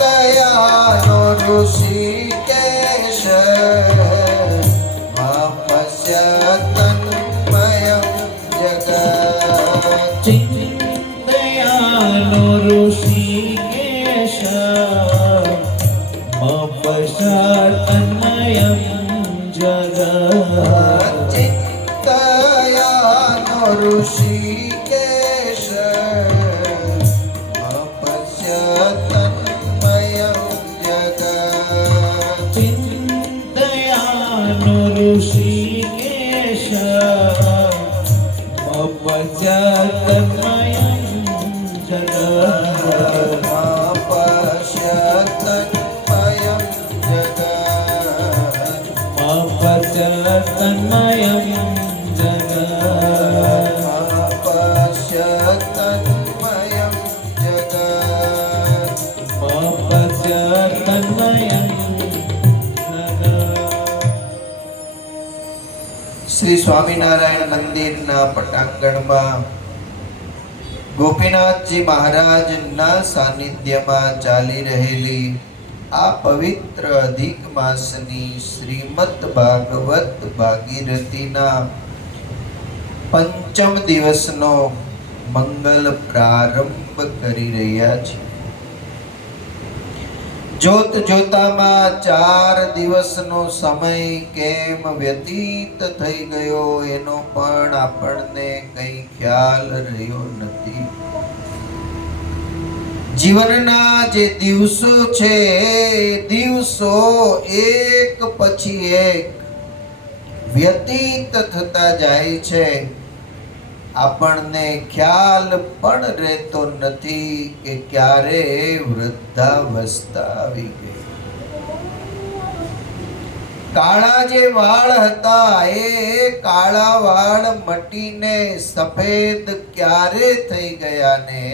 દયાનો ઋષિકેશ મપસ્ય તન્મયં જગત. દયાનો ઋષિકેશ મપસ્ય તન્મયં જગત. દયાનો ઋષિકેશ મપસ્ય તન્મયં જગત. દયાનો ઋષિકેશ મપસ્ય તન્મયં જગત. મપસ્ય તન્મયં જગત. મપસ્ય તન્મયં જગત. મપસ્ય તન્મયં જગત. મપસ્ય તન્મયં જગત. શ્રી સ્વામિનારાયણ મંદિરના પટાંગણમાં ગોપીનાથજી મહારાજના સાનિધ્યમાં ચાલી રહેલી આ પવિત્ર અધિક માસની શ્રીમદ ભાગવત ભાગીરથીના પંચમ દિવસનો મંગલ પ્રારંભ કરી રહ્યા છે. જોત જોતામાં 4 દિવસનો સમય કેમ વ્યતીત થઈ ગયો એનો પણ આપણને કંઈ ખ્યાલ રહ્યો નથી. જીવનના જે દિવસો છે એ દિવસો એક પછી એક વ્યતીત થતા જાય છે. આપણને ખ્યાલ પણ રહેતો નથી કે ક્યારે વૃદ્ધાવસ્થા આવી ગઈ. કાળા જે વાળ હતા એ કાળા વાળ મટીને સફેદ ક્યારે થઈ ગયા ને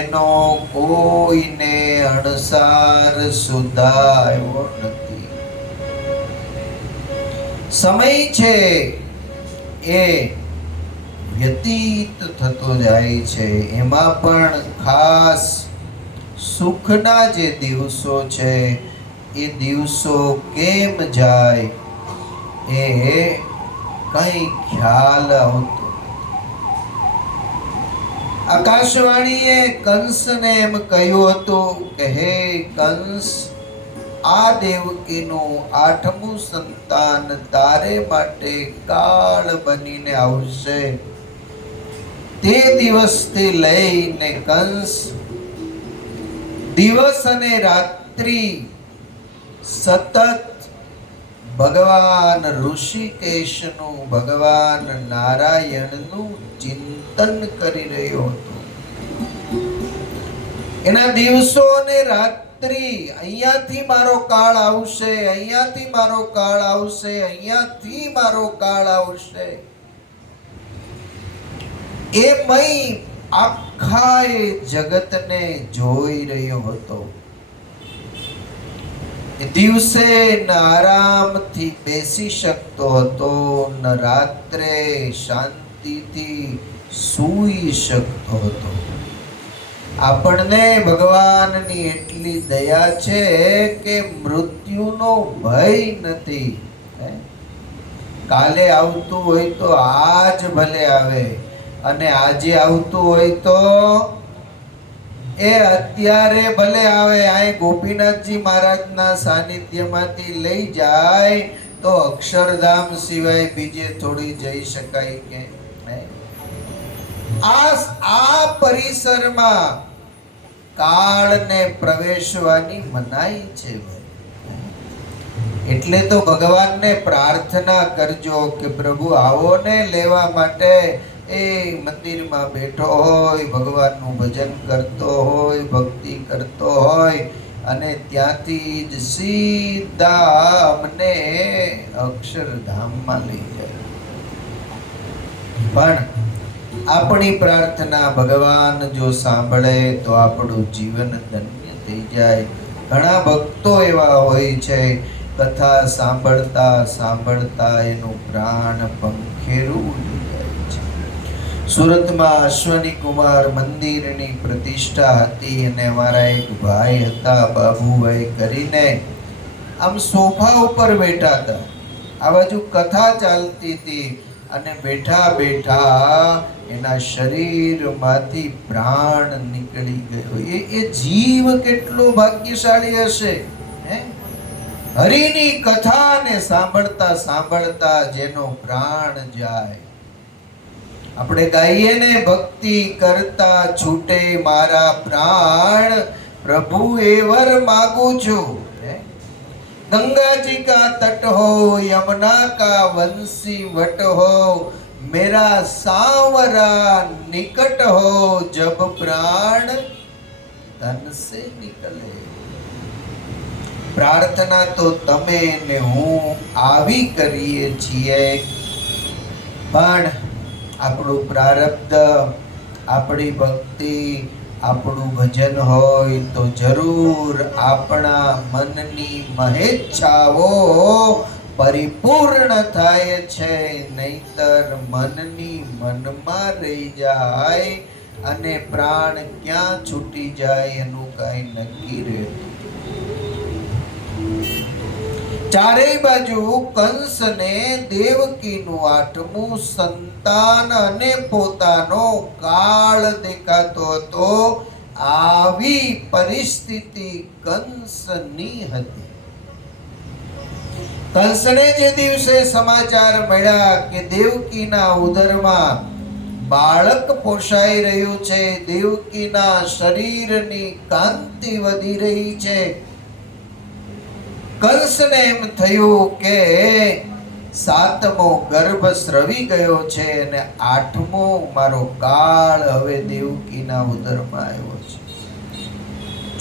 એનો કોઈને અણસાર સુધા આવ્યો નથી. સમય છે એ વ્યતીત થતો જાય છે. એમાં પણ ખાસ સુખના જે દિવસો છે એ દિવસો કેમ જાય એ કઈ ખ્યાલ આવતો. આકાશવાણીએ કંસને એમ કહ્યું હતું કે હે કંસ, આ દેવકીનું 8મું સંતાન તારે માટે કાળ બનીને આવશે. તે દિવસથી લઈને કંસ દિવસ અને રાત્રિ સતત ભગવાન ઋષિકેશનું, ભગવાન નારાયણનું ચિંતન કરી રહ્યો હતો. એના દિવસો અને રાત્રિ, અહીંયાથી મારો કાળ આવશે, અહીંયાથી મારો કાળ આવશે, અહીંયાથી મારો કાળ આવશે, એ મય આખા એ જગતને જોઈ રહ્યો હતો. એ દિવસે ન આરામથી બેસી શકતો હતો, ન રાત્રે શાંતિથી સૂઈ શકતો હતો. આપણને ભગવાનની એટલી દયા છે કે મૃત્યુનો ભય નથી. કાલે આવતું હોય તો આજ ભલે આવે, અને આજે આવતું હોય તો એ અત્યારે ભલે આવે. આ ગોપીનાથજી મહારાજના સાનિધ્યમાંથી લઈ જાય તો અક્ષરધામ સિવાય બીજે થોડી જઈ શકાય કે? આ પરિસરમાં કાળને પ્રવેશવાની મનાઈ છે. એટલે તો ભગવાનને પ્રાર્થના કરજો કે પ્રભુ આવો ને લેવા માટે. એ મંદિરમાં બેઠો હોય, ભગવાનનું ભજન કરતો હોય, ભક્તિ કરતો હોય, અને ત્યાંથી જ સીધા અમને અક્ષરધામમાં લઈ જાય. પણ આપણી પ્રાર્થના ભગવાન જો સાંભળે તો આપણું જીવન ધન્ય થઈ જાય. ઘણા ભક્તો એવા હોય છે, કથા સાંભળતા સાંભળતા એનું પ્રાણ પંખેરું ઉડી જાય છે. સુરતમાં અશ્વની કુમાર મંદિરની પ્રતિષ્ઠા હતી અને અમારા એક ભાઈ હતા બાબુભાઈ કરીને, આમ સોફા ઉપર બેઠા હતા, આ બાજુ કથા ચાલતી હતી અને બેઠા બેઠા એના શરીરમાંથી પ્રાણ નીકળી ગયો. એ જીવ કેટલો ભાગ્યશાળી હશે, હે? હરિની કથાને સાંભળતા સાંભળતા જેનો પ્રાણ જાય. આપણે ગાઈએ ને, ભક્તિ કરતા છૂટે મારા પ્રાણ, પ્રભુ એ વર માગું છું. गंगा जी का तट हो, यमुना का वंशी वट हो, मेरा सांवरा निकट हो, जब प्राण तन से निकले. प्रार्थना तो તમે ને હું આવી કરીએ છીએ, પણ આપણું પ્રારબ્ધ, આપણી ભક્તિ, આપણું ભજન હોય તો જરૂર આપણા મનની મહેચ્છાઓ પરિપૂર્ણ થાય છે, નહીતર મનની મનમાં રહી જાય અને પ્રાણ ક્યાં છૂટી જાય એનું કાંઈ નક્કી રહેતું. ચારેય બાજુ કંસને દેવકીનું આઠમું સંતાન અને પોતાનો કાળ દેખાતો હતો. આવી પરિસ્થિતિ કંસની હતી. કંસને જે દિવસે સમાચાર મળ્યા કે દેવકીના ઉદરમાં બાળક પોષાઈ રહ્યું છે, દેવકીના શરીરની કાંતિ વધી રહી છે, કંસને એમ થયું કે 7મો ગર્ભ સ્રવી ગયો છે અને 8મો મારો કાળ હવે દેવકીના ઉદરમાં આવ્યો છે.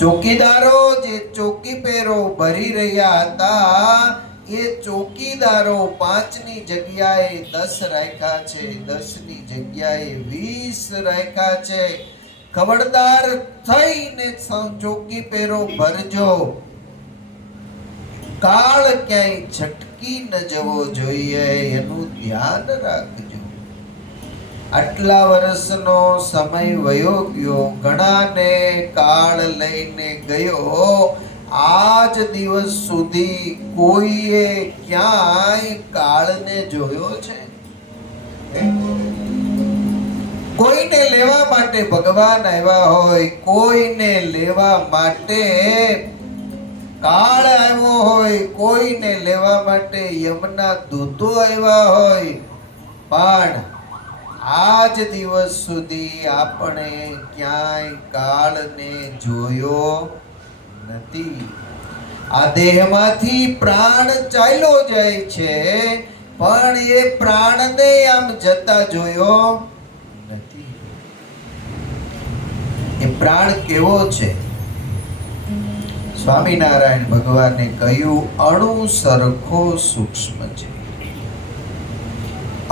ચોકીદારો જે ચોકી પેરો ભરી રહ્યા હતા, એ ચોકીદારો 5ની જગ્યાએ 10 રાખ્યા છે, 10ની જગ્યાએ 20 રાખ્યા છે. ખબરદાર થઈને ચોકી પેરો ભરજો, કાળ ક્યાંય છટકી ન જવો જોઈએ, એનું ધ્યાન રાખજો. આટલા વર્ષનો સમય વયો ગયો, ઘણાને કાળ લઈને ગયો. આજ દિવસ સુધી કોઈએ ક્યાંય કાળને જોયો છે? કોઈને લેવા માટે ભગવાન આવ્યા હોય, કોઈને લેવા માટે કાળ આવ્યો હોય, કોઈને લેવા માટે યમના દૂતો આવ્યા હોય, પણ આજ દિવસ સુધી આપણે ક્યાંય કાળને જોયો નથી. આ દેહમાંથી પ્રાણ ચાલ્યો જાય છે, પણ એ પ્રાણને આમ જતા જોયો નથી. એ પ્રાણ કેવો છે? સ્વામિનારાયણ ભગવાને કહ્યું, અણુ સરખો સૂક્ષ્મ છે.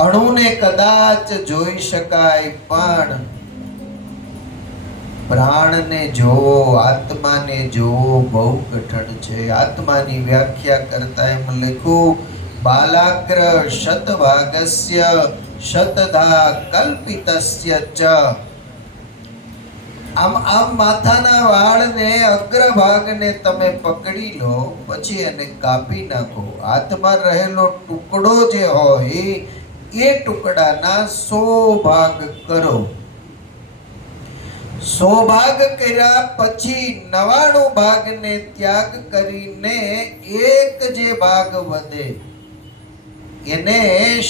અણુને કદાચ જોઈ શકાય, પણ પ્રાણને જોવો, આત્માને જોવો બહુ કઠણ છે. આત્માની વ્યાખ્યા કરતા એમ લખ્યું, બાલાગ્ર શતભાગસ્ય શતધા કલ્પિતસ્ય ચ. આમ માથાના વાળને, અગ્રભાગને તમે પકડી લો, પછી એને કાપી નાખો. હાથમાં રહેલો ટુકડો જે હોય એ ટુકડાના 100 ભાગ કરો. 100 ભાગ કર્યા પછી 99 ભાગને ત્યાગ કરીને એક જે ભાગ વધે એને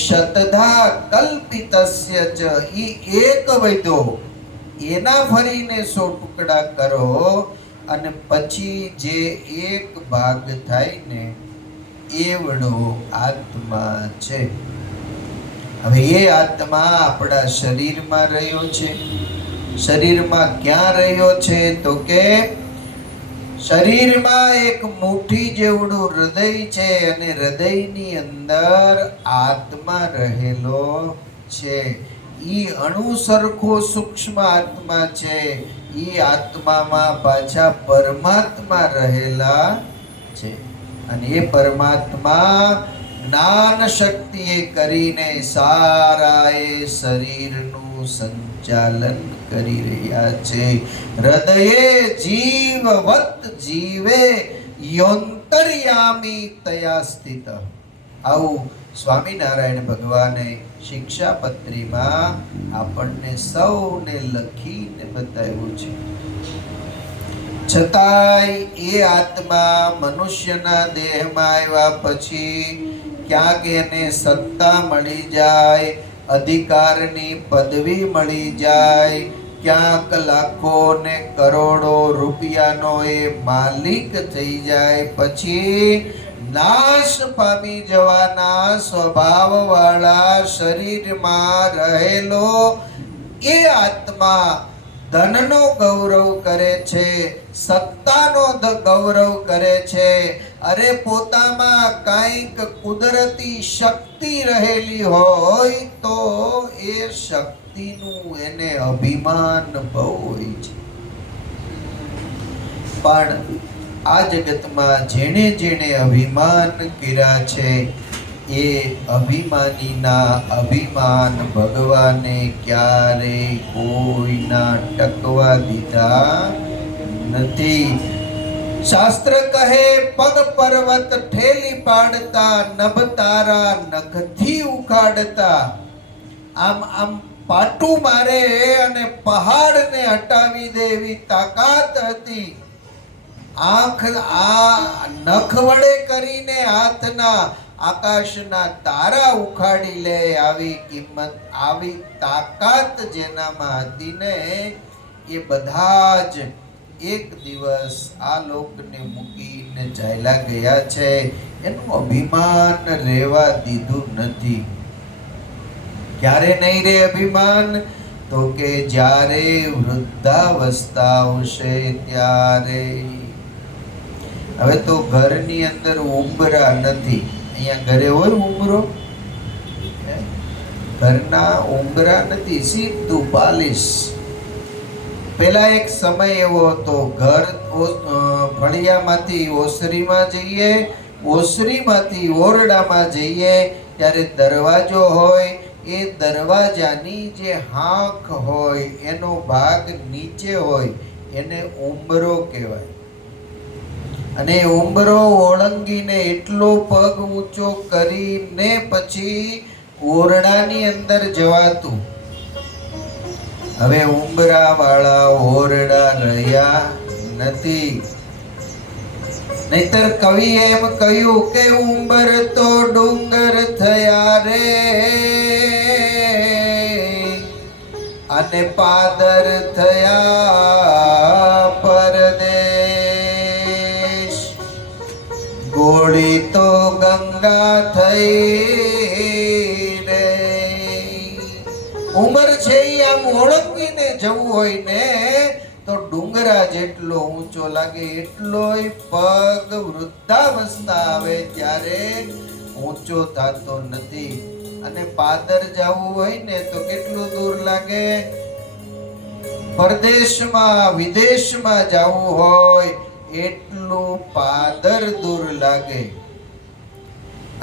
શતધા કલ્પિતસ્ય ચ, ઈ એક વધ્યો, એના ફરીને 100 ટુકડા કરો અને પછી જે એક ભાગ થાય ને એવડો આત્મા છે. હવે એ આત્મા આપણા શરીરમાં રહ્યો છે. શરીરમાં ક્યાં રહ્યો છે? તો કે શરીરમાં એક મુઠ્ઠી જેવડું હૃદય છે અને હૃદયની અંદર આત્મા રહેલો છે. ઈ અણુ સરખો સૂક્ષ્મ આત્મા છે. ઈ આત્મામાં પાછા પરમાત્મા રહેલા છે અને એ પરમાત્મા જ્ઞાન શક્તિએ કરીને સારા એ શરીરનું સંચાલન કરી રહ્યા છે. હૃદયે જીવવત જીવે યોંતર્યામી તયા સ્થિત. આવું સ્વામિનારાયણ ભગવાને શિક્ષાપત્રીમાં આપણને સૌને લખીને બતાવ્યું છે. છતાંય એ આત્મા મનુષ્યના દેહમાં આવ્યા પછી ક્યાંક એને સત્તા મળી જાય, અધિકારની પદવી મળી જાય, ક્યાંક લાખો ને કરોડો રૂપિયાનો એ માલિક થઈ જાય, પછી નાશ પામી જવાના સ્વભાવ વાળા શરીરમાં રહેલો એ આત્મા ધનનો ગૌરવ કરે છે, સત્તાનો ગૌરવ કરે છે. અરે પોતામાં કાંઈક કુદરતી શક્તિ રહેલી હોય તો એ શક્તિનું એને અભિમાન બહુ હોય છે. પણ આ જગતમાં જેણે જેણે અભિમાન કર્યા છે એ અભિમાનીના અભિમાન ભગવાને ક્યારેય કોઈના ટકવા દીધા નથી. શાસ્ત્ર કહે પગ પર્વત ઠેલી પાડતા, નભ તારા નખથી ઉખાડતા. આમ આમ પાટું મારે અને પહાડને હટાવી દે એવી તાકાત હતી. આંખ આ નખ વડે કરીને હાથના આકાશના તારા ઉખાડી લે આવી કિંમત, આવી તાકાત જેનામાં હતી ને એ બધા જ એક દિવસ આ લોકને મૂકીને ચાલ્યા ગયા છે. એનું અભિમાન રહેવા દીધું નથી. ક્યારે નહીં રે અભિમાન? તો કે જ્યારે વૃદ્ધાવસ્થા આવશે ત્યારે. હવે તો ઘરની અંદર ઉંબરા નથી. અહીંયા ઘરે હોય ઉંબરો? ઘરના ઉંબરા નથી, સીધું પાલિશ. પેલા એક સમય એવો હતો, ઘર ફળિયામાંથી ઓસરીમાં જઈએ, ઓસરીમાંથી ઓરડામાં જઈએ ત્યારે દરવાજો હોય, એ દરવાજાની જે હાંક હોય એનો ભાગ નીચે હોય એને ઉંબરો કહેવાય. અને ઉંબરો ઓળંગીને એટલો પગ ઊંચો કરીને પછી ઓરડાની અંદર જવાતું. હવે ઉંબરા વાળા ઓરડા રહ્યા નથી. નહીતર કવિ એમ કહ્યું કે ઉંબર તો ડુંગર થયા રે અને પાદર થયા પરદેશ. ગોળી તો ગંગા થઈ રે. ઉંમર છે આમ ઓળંગીને જવું હોય ને તો ડુંગરા જેટલો ઊંચો લાગે એટલોય પગ વૃદ્ધાવસ્થા આવે ત્યારે ઊંચો થતો નથી. અને પાદર જવું હોય ને તો કેટલું દૂર લાગે? પરદેશમાં વિદેશમાં જવું હોય એટલું પાદર દૂર લાગે.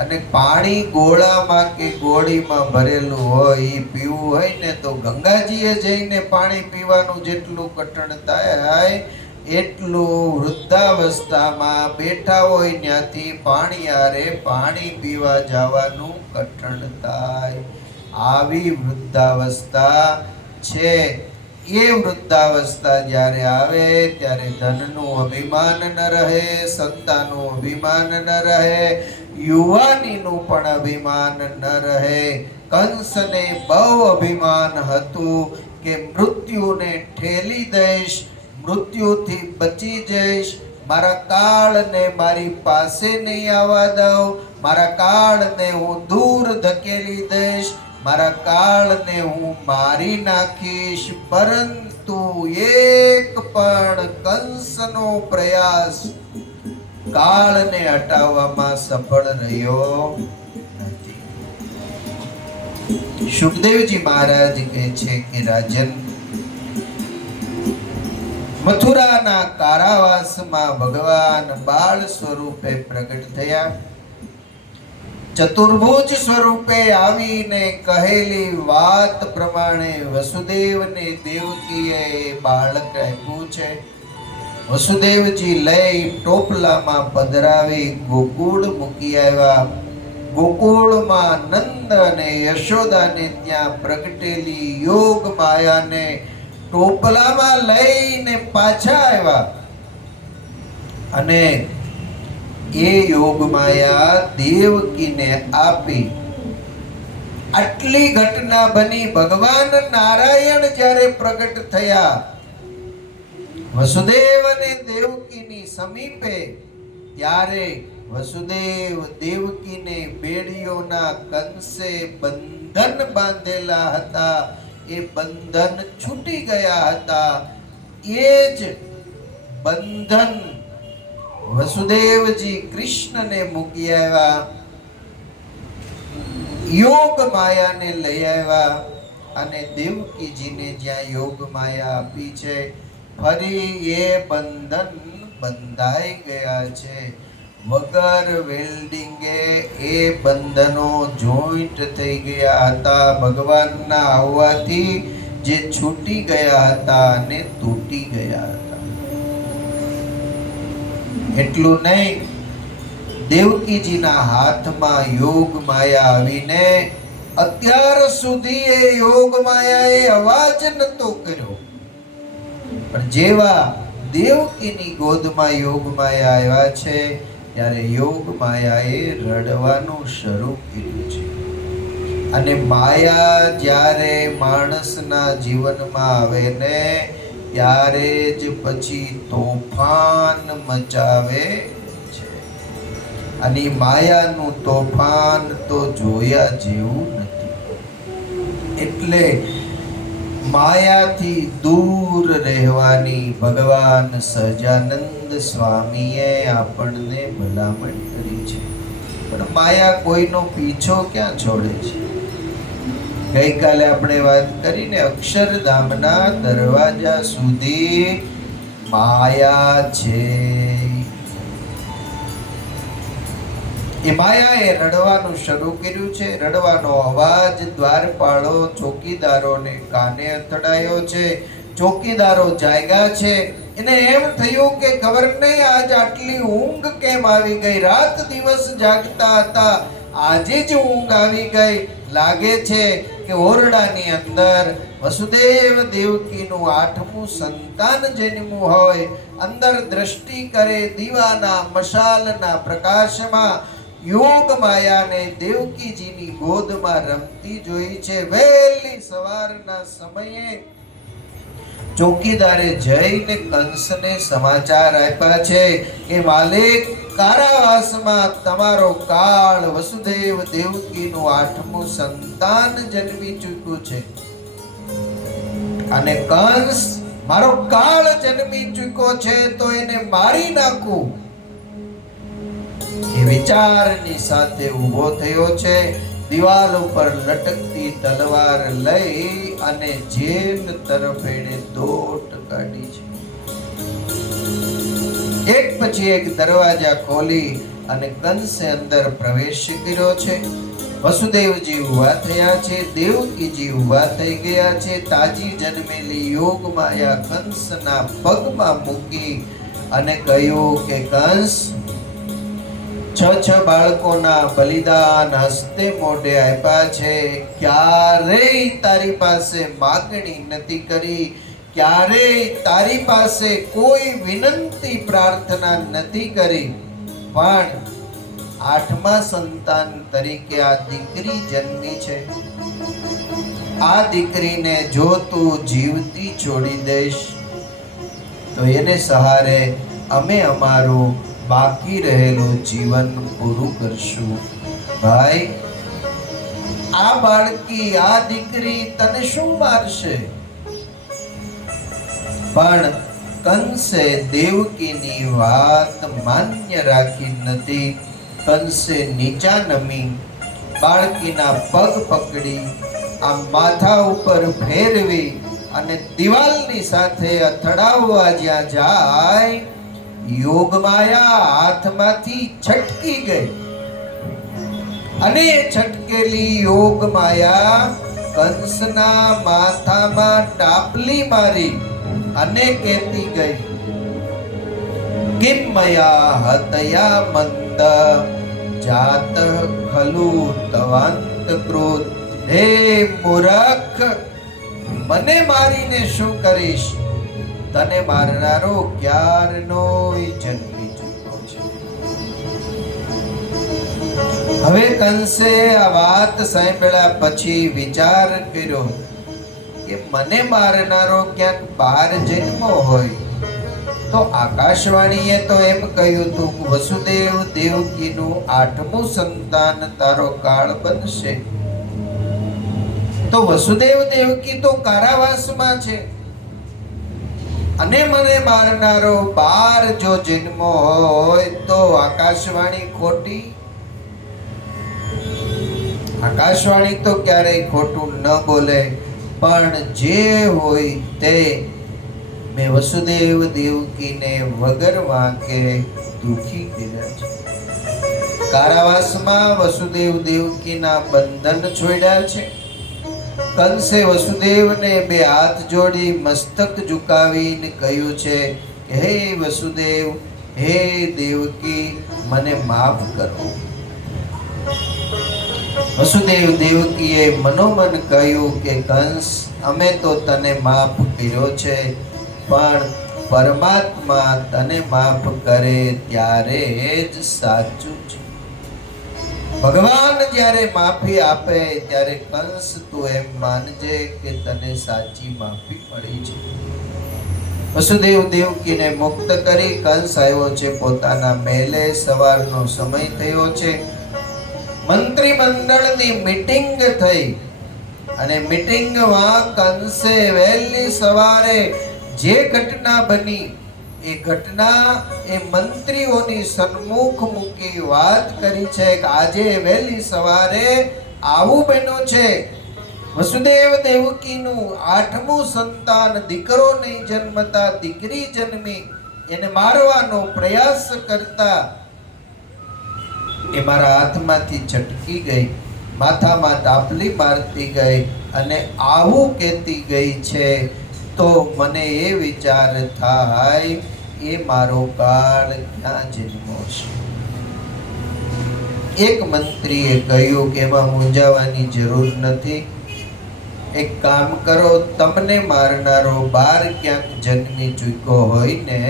અને પાણી ગોળામાં કે ગોળીમાં ભરેલું હોય એ પીવું હોય ને તો ગંગાજીએ જઈને પાણી પીવાનું જેટલું કઠણ થાય એટલું વૃદ્ધાવસ્થામાં બેઠા હોય ત્યાંથી પાણી આરે પાણી પીવા જવાનું કઠણ થાય. આવી વૃદ્ધાવસ્થા છે. એ વૃદ્ધાવસ્થા જ્યારે આવે ત્યારે ધનનું અભિમાન ન રહે, સત્તાનું અભિમાન ન રહે, યુવાનીનું પણ અભિમાન ન રહે. કંસને બહુ અભિમાન હતું કે મૃત્યુને ઠેલી દઈશ, મૃત્યુથી બચી જઈશ, મારા કાળને મારી પાસે નહીં આવવા દઉં, મારા કાળને હું દૂર ધકેલી દઈશ, મારા કાળને હું મારી નાખીશ. પરંતુ એક પણ કંસનો પ્રયાસ કાળને હટાવવામાં સફળ રહ્યો નથી. સુખદેવજી મહારાજ કહે છે કે રાજન, મથુરાના કારાવાસમાં ભગવાન બાળ સ્વરૂપે પ્રગટ થયા. ચતુર્ભુજ સ્વરૂપે આવીને કહેલી વાત પ્રમાણે વસુદેવને દેવકીએ બાળક આપ્યું છે. વસુદેવજી લઈ ટોપલામાં પધરાવી ગોકુળ મૂકી આવ્યા. ગોકુળમાં નંદ અને યશોદાને ત્યાં પ્રગટેલી યોગ માયાને ટોપલામાં લઈને પાછા આવ્યા અને એ યોગ માયા દેવકીને આપી. આટલી ઘટના બની. ભગવાન નારાયણ જ્યારે પ્રગટ થયા વસુદેવ અને દેવકીની સમીપે, ત્યારે વસુદેવ દેવકીને બેડીઓના કંસે બંધન બાંધેલા હતા, એ બંધન છૂટી ગયા હતા. એ જ બંધન વસુદેવજી કૃષ્ણને મૂકી આવ્યા, યોગ માયાને લઈ આવ્યા અને દેવકીજીને જ્યાં યોગ માયા આપી છે ફરી એ બંધન બંધાઈ ગયા છે. વગર વેલ્ડિંગે એ બંધનો જોઈન્ટ થઈ ગયા હતા. ભગવાનના આવવાથી જે છૂટી ગયા હતા અને તૂટી ગયા હતા. એટલું નહીં, દેવકીજીના હાથમાં યોગ માયા આવીને અત્યાર સુધી એ યોગ માયાએ અવાજ નતો કર્યો, પણ જેવા દેવકીની ગોદમાં યોગ માયા આવ્યા છે ત્યારે યોગ માયાએ રડવાનું શરૂ કર્યું છે. અને માયા જ્યારે માણસના જીવનમાં આવે ને ત્યારે જ પછી તોફાન મચાવે છે. અને માયાનું તોફાન તો જોયા જેવું નથી. એટલે માયાથી દૂર રહેવાની ભગવાન સહજાનંદ સ્વામીએ આપણને ભલામણ કરી છે. પણ માયા કોઈનો પીછો ક્યાં છોડે છે? ગઈકાલે આપણે વાત કરીને અક્ષરધામના દરવાજા સુધી માયા છે. એ માયાએ રડવાનું શરૂ કર્યું છે. રડવાનો અવાજ દ્વારપાળો ચોકીદારોને કાને અથડાયો છે. ચોકીદારો જાગ્યા છે. એને એમ થયું કે ખબર નહીં આજ આટલી ઊંઘ કેમ આવી ગઈ. રાત દિવસ જાગતા હતા, આજે જ ઊંઘ આવી ગઈ. લાગે છે કે ઓરડાની અંદર વસુદેવ દેવકીનું 8મું સંતાન જન્મ્યું હોય. અંદર દ્રષ્ટિ કરે દીવાના મશાલના પ્રકાશમાં યોગ માયાને દેવકીજીની ગોદમાં રમતી જોઈ છે. વહેલી સવારના સમયે ચોકીદારે જઈને કંસને સમાચાર આપ્યા છે કે માલિક, કારાવાસમાં તમારો કાળ વસુદેવ દેવકીનું 8મું સંતાન જન્મી ચૂક્યું છે અને કંસ મારો કાળ જન્મી ચૂક્યો છે તો એને મારી નાખું એ વિચારની સાથે ઊભો થયો છે. દિવાલ ઉપર લટકતી તલવાર લઈ અને જેલ તરફ એણે દોટ કાઢી છે. એક પછી એક દરવાજા ખોલી અને કંસે અંદર પ્રવેશ કર્યો છે. વસુદેવજી ઊભા થયા છે, દેવકીજી ઊભા થઈ ગયા છે. તાજી જન્મેલી યોગ માયા કંસના પગમાં મૂકી અને કહ્યું કે કંસ, 6 બાળકોના બલિદાન હસ્તે મોઢે આપ્યા છે. ક્યારેય તારી પાસે માગણી નથી કરી, ક્યારેય તારી પાસે કોઈ વિનંતી પ્રાર્થના નથી કરી, પણ 8મા સંતાન તરીકે આ દીકરી જન્મી છે. આ દીકરીને જો તું જીવતી છોડી દઈશ તો એને સહારે અમે અમારું બાકી રહેલું જીવન પૂરું કરશું. ભાઈ, આ બાળકી, આ દીકરી તને શું મારશે? પણ કંસે દેવકીની વાત માન્ય રાખી નથી. કંસે નીચા નમી બાળકીના પગ પકડી આ માથા ઉપર ફેરવી અને દિવાલની સાથે અથડાવવા જ્યાં જાય યોગ માયા હાથમાંથી છટકી ગઈ અને છટકેલી યોગ માયા કંસના માથામાં ટાપલી મારી અને કહેતી ગઈ, કિમ મયા હતયા મંદ જાત ખલુ તવાંત ક્રોધ. હે મૂર્ખ, મને મારીને શું કરીશ? તને મારનારો ક્યારનોય જન્મી ચૂક્યો છે. હવે કંસે આ વાત સાંભળ્યા પછી વિચાર કર્યો કે મને મારનારો ક્યાંક બહાર જન્મો હોય તો આકાશવાણીએ તો એમ કહ્યું હતું કે વસુદેવ દેવકીનું 8મું સંતાન તારો કાળ બનશે. તો વસુદેવ દેવકી તો કારાવાસમાં છે અને મને મારનારો બહાર જો જન્મો હોય તો આકાશવાણી ખોટી? આકાશવાણી તો ક્યારેય ખોટું ન બોલે, પણ જે હોય તે મેં વસુદેવ દેવકીને વગર વાંકે દુખી કર્યા છે. કારાવાસમાં વસુદેવ દેવકીના બંધન છોડ્યા છે. કંસે વસુદેવને 2 હાથ જોડી મસ્તક ઝુકાવીને કહ્યું છે કે હે વસુદેવ, હે દેવકી, મને માફ કરો. વસુદેવ દેવકીએ મનોમન કહ્યું કે કંસ, અમે તો તને માફ કર્યો છે, પણ પરમાત્મા તને માફ કરે ત્યારે જ સાચું છે. ભગવાન જ્યારે માફી આપે ત્યારે કંસ તું એમ માનજે કે તને સાચી માફી મળી છે. વસુદેવ દેવકીને મુક્ત કરી કંસ આવ્યો છે પોતાના મહેલે. સવારનો સમય થયો છે. મંત્રીમંડળની મીટિંગ થઈ અને મીટિંગમાં કંસે વહેલી સવારે જે ઘટના બની એ ઘટના એ મંત્રીઓની સન્મુખ મૂકી વાત કરી છે કે આજે વહેલી સવારે આવું બન્યું છે. વસુદેવ દેવકીનું 8મું સંતાન દીકરો નહીં જન્મતા દીકરી જન્મી. એને મારવાનો પ્રયાસ કરતા એ મારા હાથમાંથી છટકી ગઈ, માથામાં ટાપલી મારતી ગઈ અને આવું કહેતી ગઈ છે. તો મને એ વિચાર થાય એ મારો કાળ ક્યાં જન્મો છે. એક મંત્રીએ કહ્યું કે એમાં મૂંઝાવાની જરૂર નથી. એક કામ કરો, તમને મારનારો બહાર ક્યાંક જન્મી ચૂક્યો હોય ને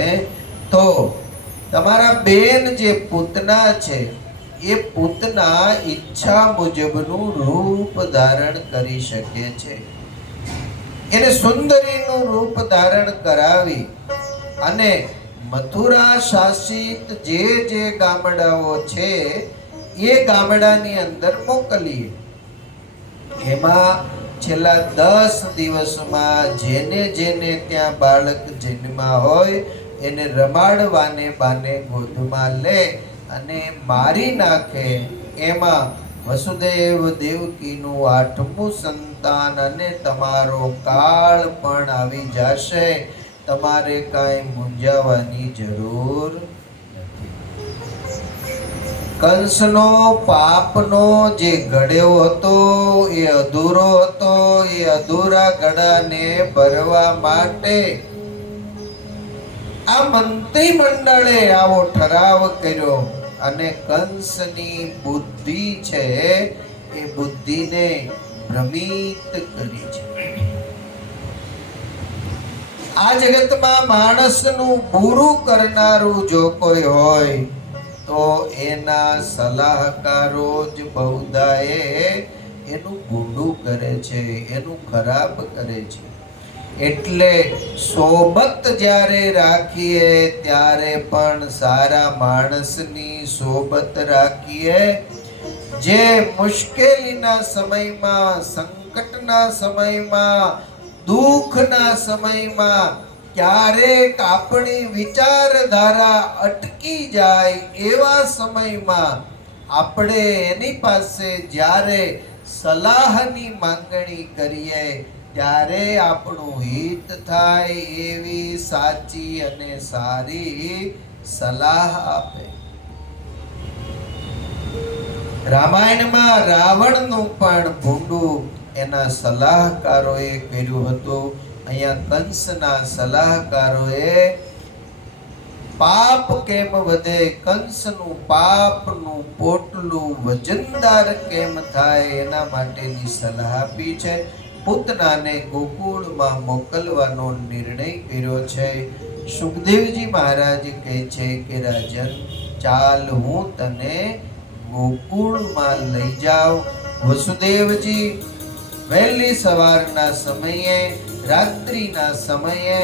તો તમારા બેન જે પૂતના છે એ પૂતના ઈચ્છા મુજબનું રૂપ ધારણ કરી શકે છે. એને સુંદરીનું રૂપ ધારણ કરાવી અને મથુરા શાસિત જે ગામડાઓ છે એ ગામડાની અંદર મોકલીએ. એમાં છેલ્લા 10 દિવસમાં જેને ત્યાં બાળક જન્મા હોય એને રમાડવાને બાને ગોદમાં લે અને મારી નાખે. એમાં વસુદેવ દેવકીનું 8મું સંતાન અને તમારો કાળ પણ આવી જશે. તમારે કાંઈ મૂંઝાવાની જરૂર નથી. કંસનો પાપનો જે ઘડ્યો હતો એ અધૂરો હતો. એ અધૂરા ઘડાને ભરવા માટે આ મંત્રીમંડળે આવો ઠરાવ કર્યો અને કંસની બુદ્ધિ છે એ બુદ્ધિને ભ્રમિત કરી છે. આ જગતમાં માણસનું બુરું કરનારું જો કોઈ હોય તો એના સલાહકારો જ બહુધા એનું ગુંડું કરે છે, એનું ખરાબ કરે છે. એટલે સોબત જ્યારે રાખીએ ત્યારે પણ સારા માણસની સોબત રાખીએ, જે મુશ્કેલીના સમયમાં, સંકટના સમયમાં, દુઃખના સમયમાં ક્યારેક આપણી વિચારધારા અટકી જાય એવા સમયમાં આપણે એની પાસે જ્યારે સલાહની માંગણી કરીએ ત્યારે આપણું હિત થાય એવી સાચી અને સારી સલાહ આપે. રામાયણમાં રાવણનું પણ ભૂંડું એના સલાહકારોએ કર્યું હતું. અહીંયા કંસના સલાહકારોએ પાપ કેમ વધે, કંસનું પાપનું પોટલું વજનદાર કેમ થાય એના માટેની સલાહ આપી છે. પૂતનાને ગોકુળમાં મોકલવાનો નિર્ણય કર્યો છે. સુખદેવજી મહારાજ કહે છે કે રાજન ચાલ હું તને ગોકુળમાં લઈ જાઉં. વસુદેવજી વહેલી સવારના સમયે રાત્રિના સમયે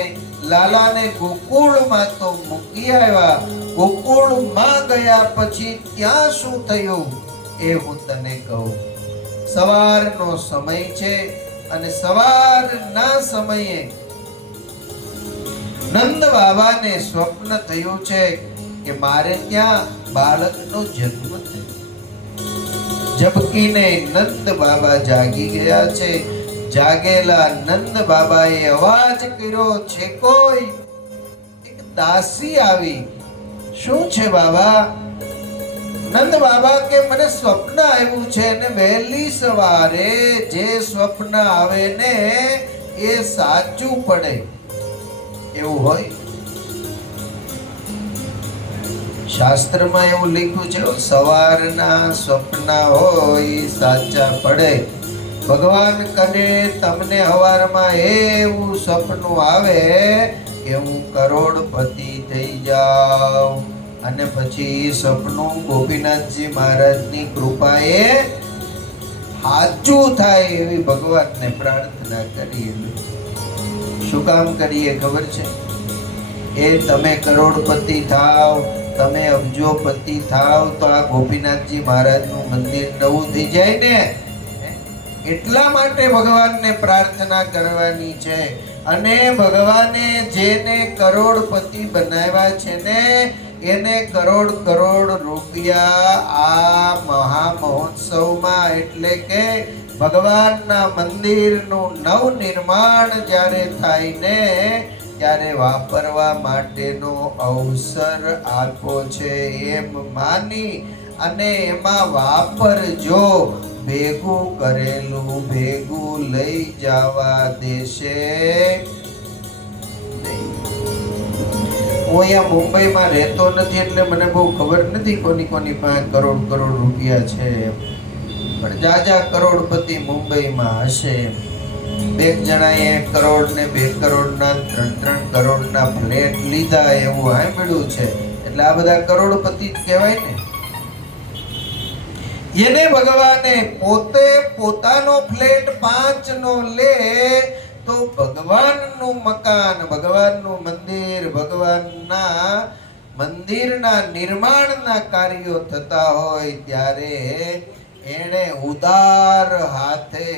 લાલાને ગોકુળમાં તો મૂકી આવ્યા. ગોકુળમાં ગયા પછી ત્યાં શું થયું એ હું તને કહું. સવારનો સમય છે અને સવારના સમયે નંદ બાબાને સ્વપ્ન થયું છે કે મારે ત્યાં બાળકનો જન્મ થયો. ઝબકીને નંદ બાબા જાગી ગયા છે. જાગેલા નંદ બાબાએ અવાજ કર્યો છે, કોઈ એક દાસી આવી. શું છે બાબા? નંદ બાબા કે મને સ્વપ્ન આવ્યું છે અને વહેલી સવારે જે સ્વપ્ન આવે ને એ સાચું પડે એવું હોય. શાસ્ત્રમાં એવું લખ્યું છે સવારના સ્વપ્ન હોય સાચા પડે. ભગવાન કરે તમને હવારમાં એવું સપનું આવે કે હું કરોડપતિ થઈ જાઉં અને પછી સપનું ગોપીનાથજી મહારાજની કૃપાએ સાચું થાય એવી ભગવાનને પ્રાર્થના કરીએ. શું કામ કરીએ ખબર છે? એ તમે કરોડપતિ થાવ, તમે અબજોપતિ થાવ તો આ ગોપીનાથજી મહારાજનું મંદિર નવું થઈ જાય ને, એટલા માટે ભગવાનને પ્રાર્થના કરવાની છે. અને ભગવાને જેને કરોડપતિ બનાવ્યા છે ને એને કરોડ કરોડ રૂપિયા આ મહા મહોત્સવમાં એટલે કે ભગવાનના મંદિરનું નવ નિર્માણ જ્યારે થાય ને ત્યારે વાપરવા માટેનો અવસર આપો છે એમ માની અને એમાં વાપરજો. ભેગું કરેલું ભેગું લઈ જવા દેશે. હું અહીંયા મુંબઈમાં રહેતો નથી એટલે મને બહુ ખબર નથી કોની કોની પાસે કરોડ કરોડ રૂપિયા છે, પણ જાજા કરોડપતિ મુંબઈમાં હશે. બે જણાએ 1 કરોડ ને 2 કરોડના 3 કરોડના ફ્લેટ લીધા એવું સાંભળ્યું છે. એટલે આ બધા કરોડપતિ જ કહેવાય ને. એને ભગવાને પોતે પોતાનો ફ્લેટ 5 નો લે તો ભગવાનનું મકાન, ભગવાનનું મંદિર, ભગવાનના મંદિરના નિર્માણના કાર્યો થતા હોય ત્યારે એણે ઉદાર હાથે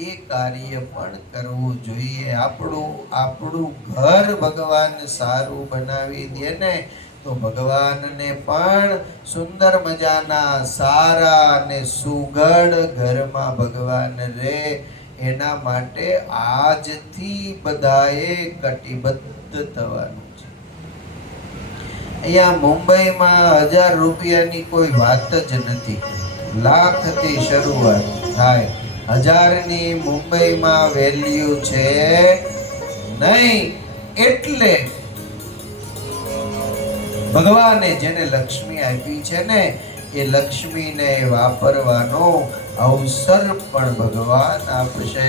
એ કાર્ય પણ કરવું જોઈએ. આપણું ઘર ભગવાન સારું બનાવી દે ને તો ભગવાનને પણ સુંદર મજાના સારા અને સુઘડ ઘરમાં ભગવાન રહે એના માટે આજથી બધાએ કટિબદ્ધ થવાનું છે. અહીંયા મુંબઈમાં 1000 રૂપિયાની કોઈ વાત જ નથી. લાખથી શરૂઆત થાય. 1000ની મુંબઈમાં વેલ્યુ છે નહીં. એટલે ભગવાને જેને લક્ષ્મી આપી છે ને એ લક્ષ્મીને વાપરવાનો અવસર પણ ભગવાન આપશે.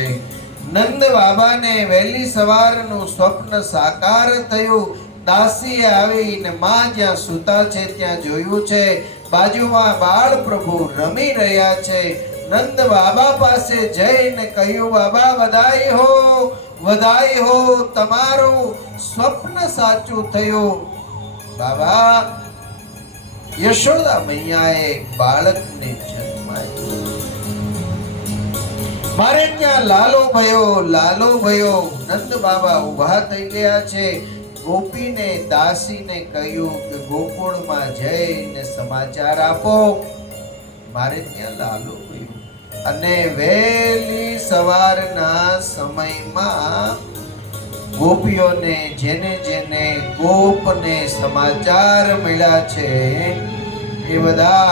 નંદ બાબાને વહેલી સવારનું સ્વપ્ન સાકાર થયું. દાસીએ આવીને માં જ્યાં સૂતા છે ત્યાં જોયું છે બાજુમાં બાળ પ્રભુ રમી રહ્યા છે. નંદ બાબા પાસે જઈને કહ્યું, બાબા વધાઈ હો, તમારું સ્વપ્ન સાચું થયું. બાબા, યશોદા મૈયાએ બાળકને જન્મ આપ્યો. મારે ત્યાં લાલો ભયો. નંદ બાબા ઊભા થઈ ગયા છે. ગોપીને દાસીને કહ્યું કે ગોકુળમાં જઈને સમાચાર આપો, મારે ત્યાં લાલો ભયો. અને વહેલી સવારના સમયમાં ગોપીઓને જેને ગોપને સમાચાર મળ્યા છે એ બધા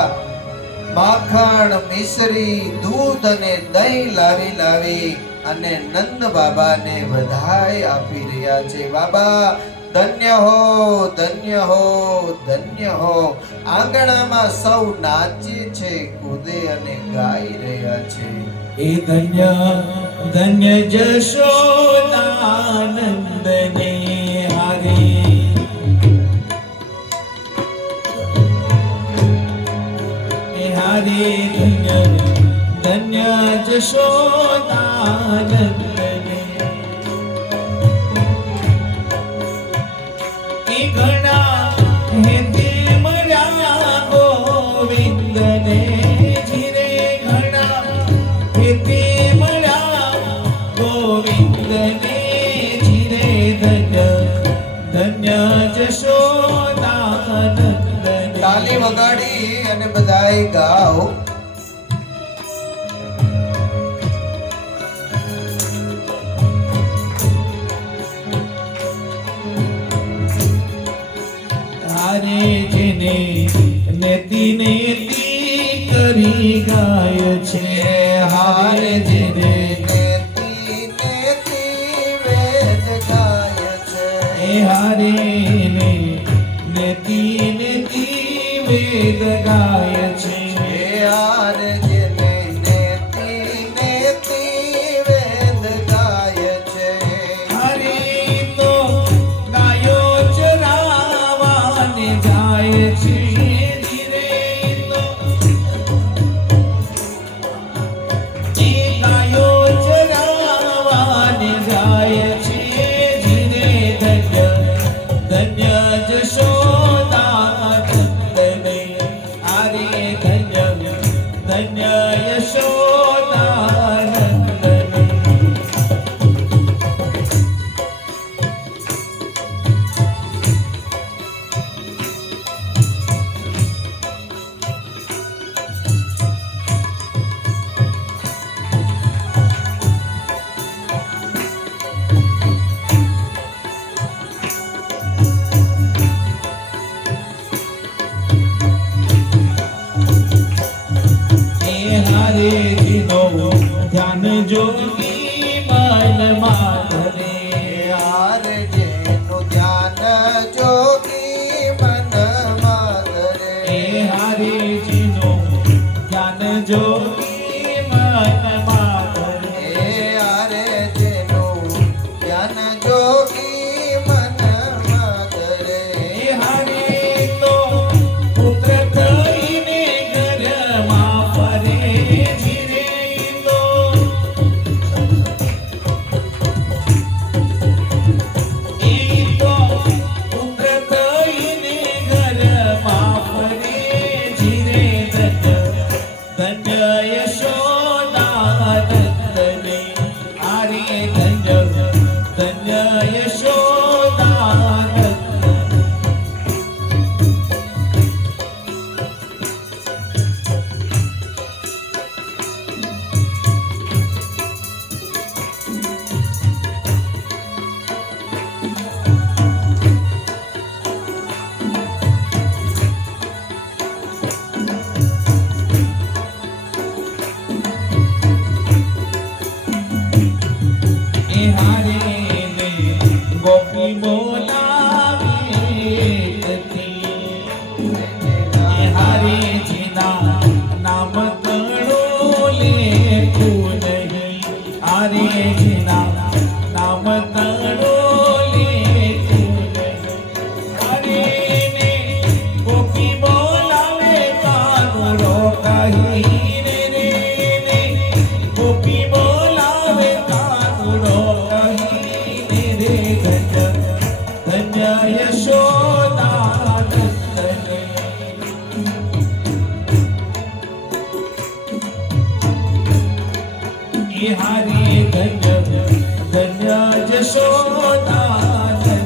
માખણ મિશ્રી દૂધ અને દહીં લાવી લાવી અને નંદ બાબાને વધાઈ આપી રહ્યા છે. બાબા ધન્ય હો, ધન્ય હો, ધન્ય હો. આંગણામાં સૌ નાચે છે, કૂદે અને ગાઈ રહ્યા છે. એ ધન્ય ધન્ય જશોદાનંદને હારે. હારે ધન્ય ધન્ય જશોદાનંદને. એ ઘણા હેતે મળ્યા ગોવિંદને જીરે. ઘણા હેતે મળ્યા ગોવિંદને જીરે. ધન્ય ધન્ય જશોદાનંદને. તાલી વગાડી અને બધાય ગાઓ. તારે જેને નેતિ નેતિ કરી ગાય છે. હારે જેને નેતિ નેતિ વેદ ગાય છે. એ હારે ને નેતિ નેતિ વેદ ગાય છે. હે હારે જેને નેતિ નેતિ વેદ ગાય છે. હરે તો ગાયો ચરાવાને જાય છે. ધીરે તો એ ગાયો ચરાવાને જાય છે. ધીરે ધન્ય ધન્ય જશોદાનંદને. હરે ધન્ય ધન્ય યશોદાનંદને. હારે જીનો ધ્યાન જોગી મન માધરે. હારે જેનું ધ્યાન જોગી મન માધરે. એ હારે જીનો ધ્યાન જોગી મન માધરે. હે હારે જેનું ધ્યાન જોગી મન માધરે. એ હારે તો પુત્ર થઈને ઘરમાં ફરે. ધીરે તો એ તો પુત્ર થઈને ઘરમાં ફરે. ધીરે ધન્ય ધન્ય યશોદાનંદને. હારે ધન્ય ધન્ય યશોદાનંદને. એ હારે ને ગોપી બોલાવે હતી. એ હારે જીના નામ કણો લેખું નહીં. હારે જીના નામ કણો લેખું નહીં. હારે ને ગોપી બોલાવે કાનું રોકાઈ. રે રે ને ગોપી બોલાવે કાનું રોકાઈ. રે ધન્ય ધન્ય યશોદાનંદને. એ હારે ધન્ય ધન્ય જશોદાનંદને.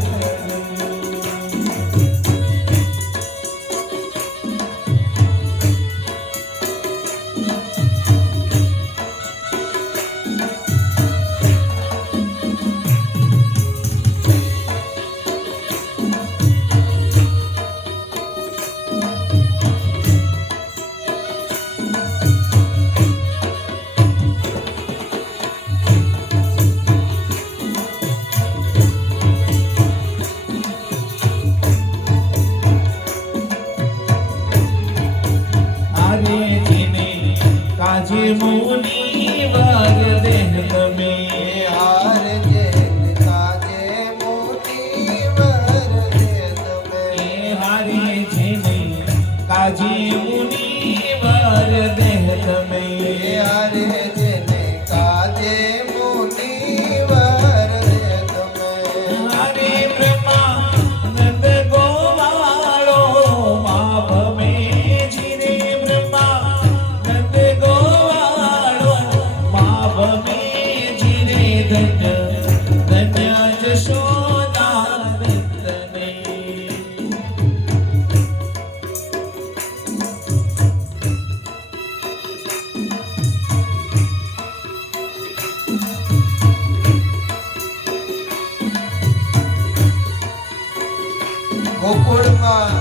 ગોકુળમાં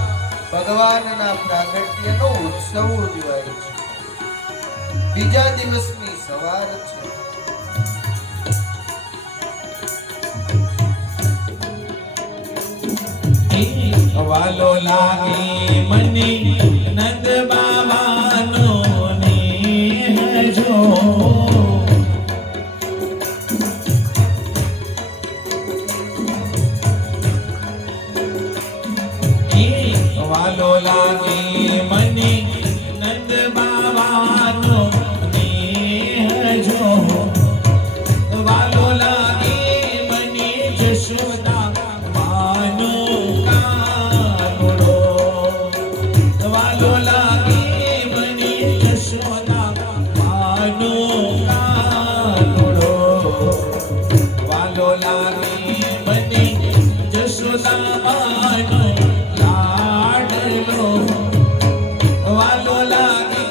ભગવાનના પ્રાગટ્યનો ઉત્સવ ઉજવાય છે. બીજા દિવસની સવાર છે. વાલો લાગે મને નંદ બાવાનો નેહ જો વાલો લાગે મને નંદ બાવાનો નેહ જો વાલો લાગે મને જશોદા માનો કાનુડો વાલો લાગે મને જશોદા માનો કાનુડો વાલો લાગે મને જશોદા માનો લાડલો વાલો લાગે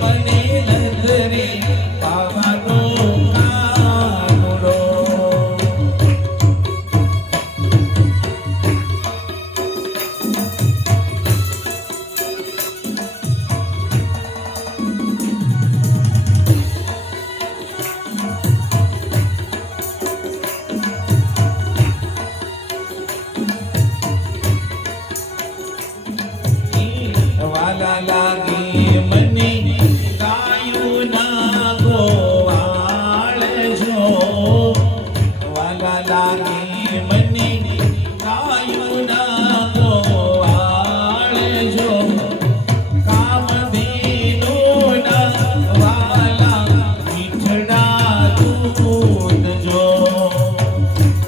મને નંદરે બાવાનો કાનુડો વાલા લાગે મને ગાયુના ગોવાળ જો વાલા લાગે મને ગાયુના ગોવાળ જો કામધેનુના વાલા મીઠડા દૂધ જો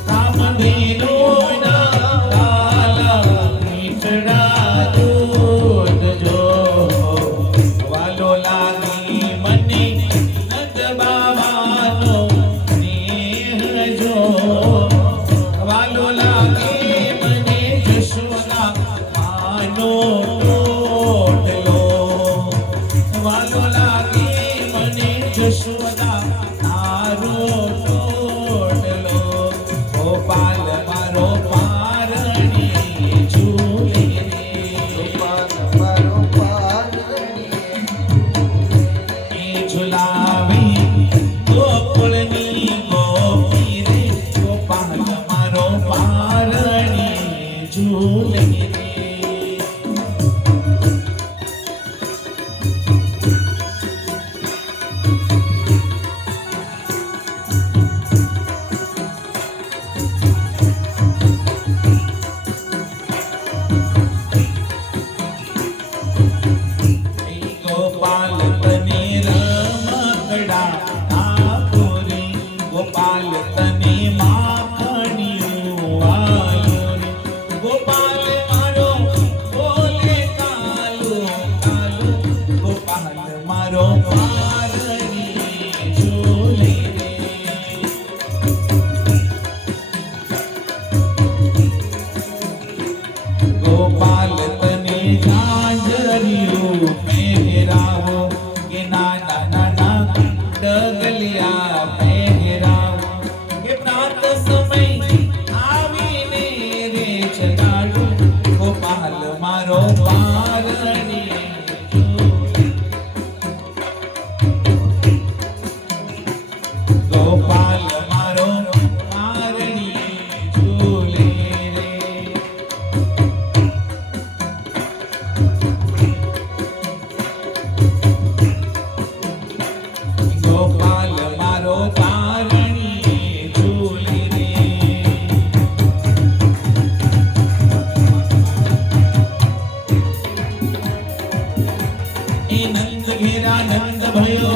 કામધેનુના વાલા મીઠડા દૂધ જો વાલો લાગે મને નંદ બાવાનો નેહ જો વાલો લાગે મને જશોદા માનો ટોટલો વાલો લાગે મને જશોદા તારો ટોટલો ગોપાલ મારો પારણી ઝૂલે ગોપાલ મારો પારણીએ એ ઝુલાવી ગોકુળની ગોપી રે ગોપાલ મારો પારણી ઝૂલે રે ગોપાલ તને રમકડા આપોરી ગોપાલ તને માખણિયું આયો રે ગોપાલ મારો બોલે કાલો કાલો ગોપાલ મારો પારણી ઝૂલે રે ગોપાલ તને ઝાંઝરિયું પહેરાવો કે નાના નાના ડગલિયા પહેરાવો કે પ્રાત સમય આવીને રે ચગાડો ગોપાલ મારો પારણી ગોપાલ મારો પારણી ઝૂલે રે ગોપાલ મારો પારણી ઝૂલે રે એ નંદ ઘેરા નંદ ભયો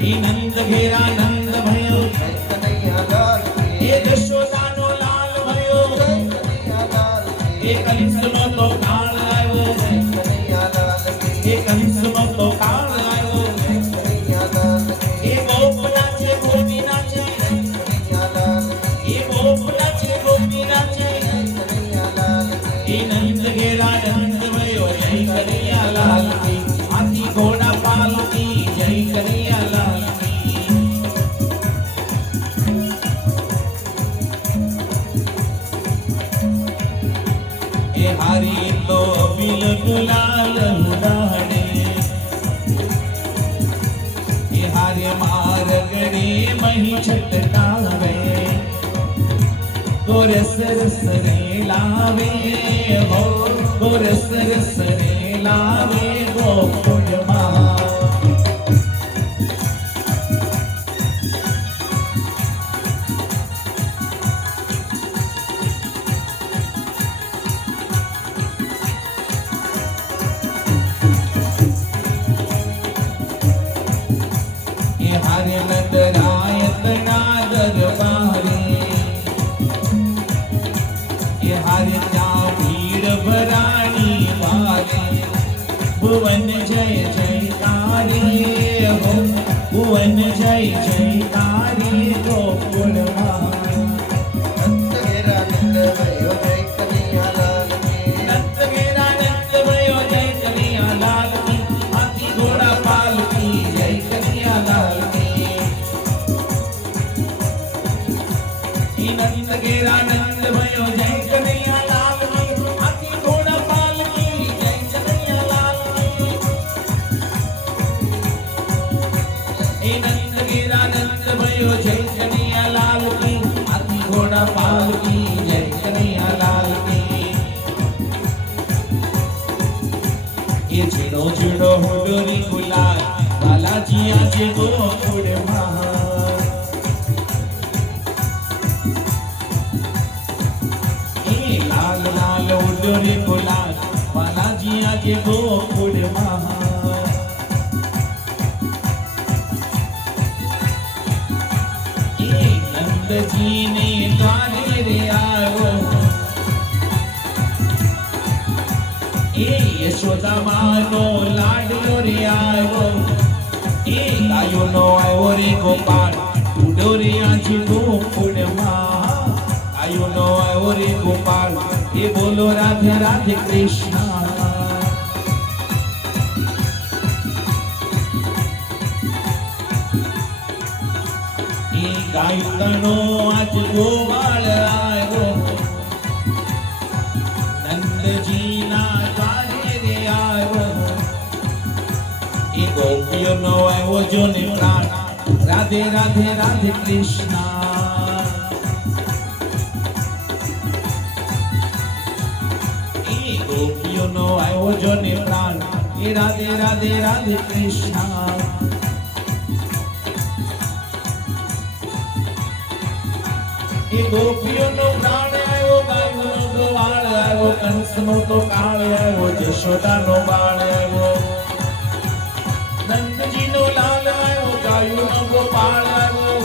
એ નંદ ઘેરા નંદ ભયો જય કનૈયા લાલ એ કી જશોદાનો લાલ ભયો જય કનૈયા લાલ એ કી કંસનો તો કાળ આવ્યો જય કનૈયા લાલ કી એ કંસનો તો કાળ આવ્યો જય કનૈયા લાલ કી એ ગોપના છે ગોપીના છે જય કનૈયા લાલ કી એ ગોપના છે ગોપીના છે જય કનૈયા લાલ એ કી નંદ ઘેરા નંદ ભયો જય કનૈયા લાલ કી હાથી ઘોડા પાલકી જય કનૈયા લાલ કી એ હારી તો બિલ ગુલાલ ઉડાડે એ હારે મારગડે મહી છટકાવે ગોરસ રસ રે લાવે હો ગોરસ રસ રે લાવે ગોકુળમાં હારે નંદરાય તના દરબારે એ હારે ત્યાં ભીડ ભરાણી વારે ભુવન જય જયકારે હો ભુવન જય જયકારે ગોકુળમાં નંદ ઘેરા નંદ ભયો જય કનૈયાલાલ કી. નંદ ઘેરા નંદ ભયો જય કનૈયાલાલ કી હાથી ઘોડા પાલકી જય કનૈયાલાલ નંદ ઘેરા નંદ ભયો જય કનૈયાલાલ કી હાથી ઘોડા પાલકી જય કનૈયાલાલ એ નંદ ઘેરા નંદ ભયો જય કનૈયાલાલ કી હાથી ઘોડા પાલકી જય કનૈયાલાલ કી એ છેડો છેડો હોડોરી ગુલાલ બાલાજી આજે ગોકુળમાં લાલ લાલ ઉડોરી ગુલાલ બાલાજી આજે ગોકુળમાં એ નંદજીને દ્વારે રે આવ્યો એ યશોદામાનો લાડલો રે આવ્યો એ ગાયોનો આવ્યો રે ગોપાલ ઉડોરી આજે ગોકુળમાં આયુનો આવ્યો રે ગોપાલ એ બોલો રાધે રાધે કૃષ્ણ એ ગાયકનો આજ ગોવાળ આવ્યો નંદજીના દ્વારે રે આવ્યો એ ગોપીઓનો આવ્યો જોને પ્રાણ રાધે રાધે રાધે કૃષ્ણ ગોપીઓનો આવ્યો જોને પ્રાણ એ રાધે રાધે રાધે કૃષ્ણ એ ગોપીઓનો પ્રાણ આવ્યો ગાયનો ગોવાળ આવ્યો કંસનો તો કાળ આવ્યો જશોદાનો બાળ આવ્યો નંદજીનો લાલ આવ્યો ગાયનો ગોપાળ આવ્યો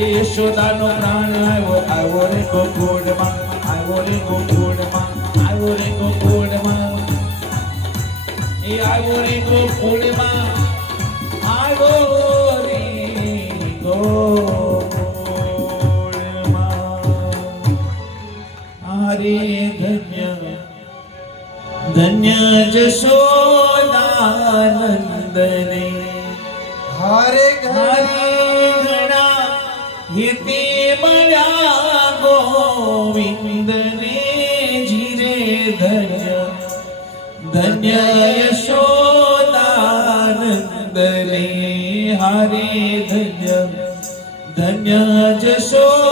એ યશોદાનો પ્રાણ આવ્યો રે ગોકુળમાં આવ્યો રે ગોકુળમાં આવ્યો રે ગોકુળમાં એ આવ્યો રે ગોકુળમાં આવ્યો રે ગોકુળમાં હરે ધન્ય ધન્ય જશોદાનંદને હારે ઘણા હિતે મળ્યા ગોવિંદને જીરે ધન્ય ધન્ય યશોદાનંદને હારે ધન્ય ધન્ય જશોદાનંદને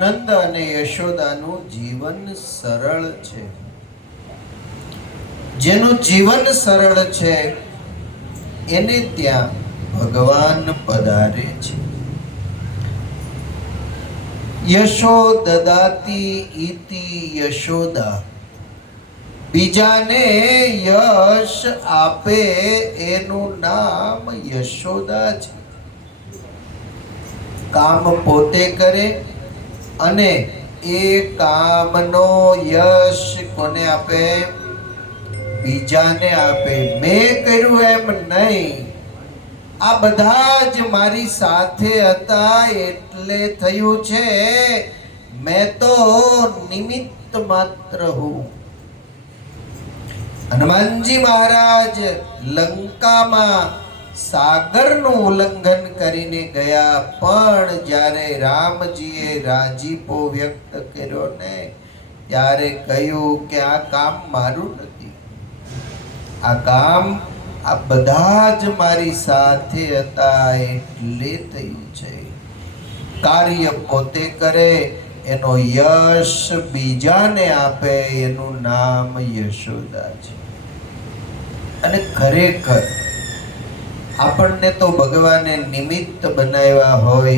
નંદ અને યશોદાનું જીવન સરળ છે. જેનું જીવન સરળ છે એને ત્યાં ભગવાન પધારે છે. યશો દદાતી ઇતિ યશોદા, બીજાને યશ આપે એનું નામ યશોદા છે. કામ પોતે કરે અને એ કામનો યશ કોને આપે? બીજાને આપે. મેં કર્યું એમ નહીં, આ બધા જ મારી સાથે હતા એટલે થયું છે. મેં તો નિમિત્ત માત્ર હું. હનુમાનજી મહારાજ લંકામાં સાગરનું ઉલ્લંઘન કરીને ગયા, પણ જ્યારે રામજીએ રાજીપો વ્યક્ત કર્યો ને ત્યારે કહ્યું કે આ કામ મારું નથી, આ કામ આ બધા જ મારી સાથે હતા એટલે થયું છે. કાર્ય પોતે કરે, એનો યશ બીજાને આપે, એનું નામ યશોદા છે. અને ખરેખર આપણને તો ભગવાને નિમિત્ત બનાવ્યા હોય,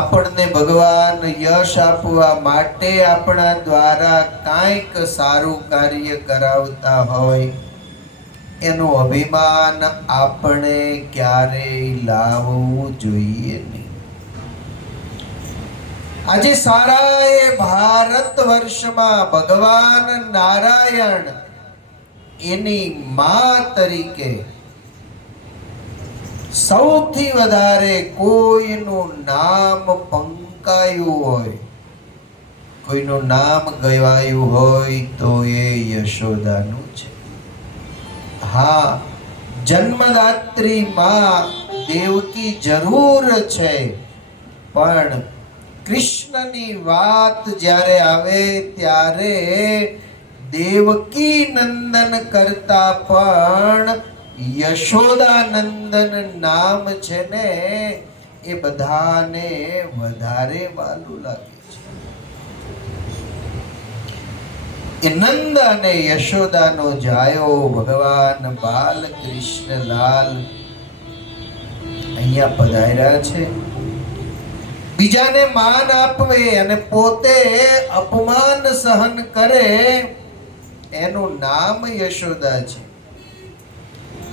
આપણને ભગવાન યશ આપવા માટે આપણા દ્વારા કાંઈક સારું કાર્ય કરાવતા હોય, એનું અભિમાન આપણે ક્યારેય લાવવું જોઈએ નહીં. આજે સારા એ ભારત વર્ષમાં ભગવાન નારાયણ એની માં તરીકે સૌથી વધારે કોઈનું નામ પંકાયું હોય, કોઈનું નામ ગવાયું હોય તો એ યશોદાનું છે. હા, જન્મદાત્રી માં દેવકી જરૂર છે, પણ કૃષ્ણની વાત જ્યારે આવે ત્યારે દેવકી નંદન કરતા પણ યશોદાનંદન નામ છે ને એ બધાને વધારે વાલું લાગે છે. એ નંદ અને યશોદાનો જાયો ભગવાન બાલકૃષ્ણલાલ અહીંયા પધાર્યા છે. બીજાને માન આપવે અને પોતે અપમાન સહન કરે, એનું નામ યશોદા છે.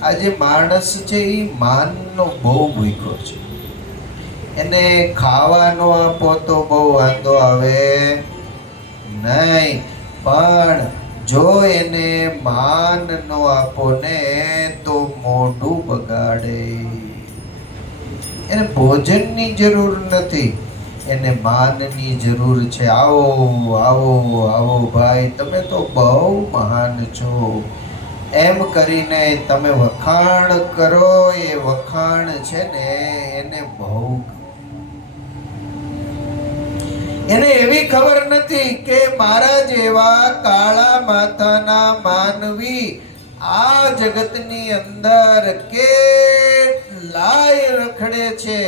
આજે માણસ છે એ માનનો બહુ ભૂખ્યો છે. એને ખાવાનો આપો તો બહુ વાંધો આવે નહીં, પણ જો એને માન નો આપો ને તો મોઢું બગાડે. એને ભોજનની જરૂર નથી, એને માનની જરૂર છે. આવો આવો આવો ભાઈ, તમે તો બહુ મહાન છો, એમ કરીને તમે વખાણ કરો. એ વખાણ છે ને એને બહુ, એને એવી ખબર નથી કે મારા જેવા કાળા માથાના માનવી આ જગતની અંદર કેટલાય રખડે છે.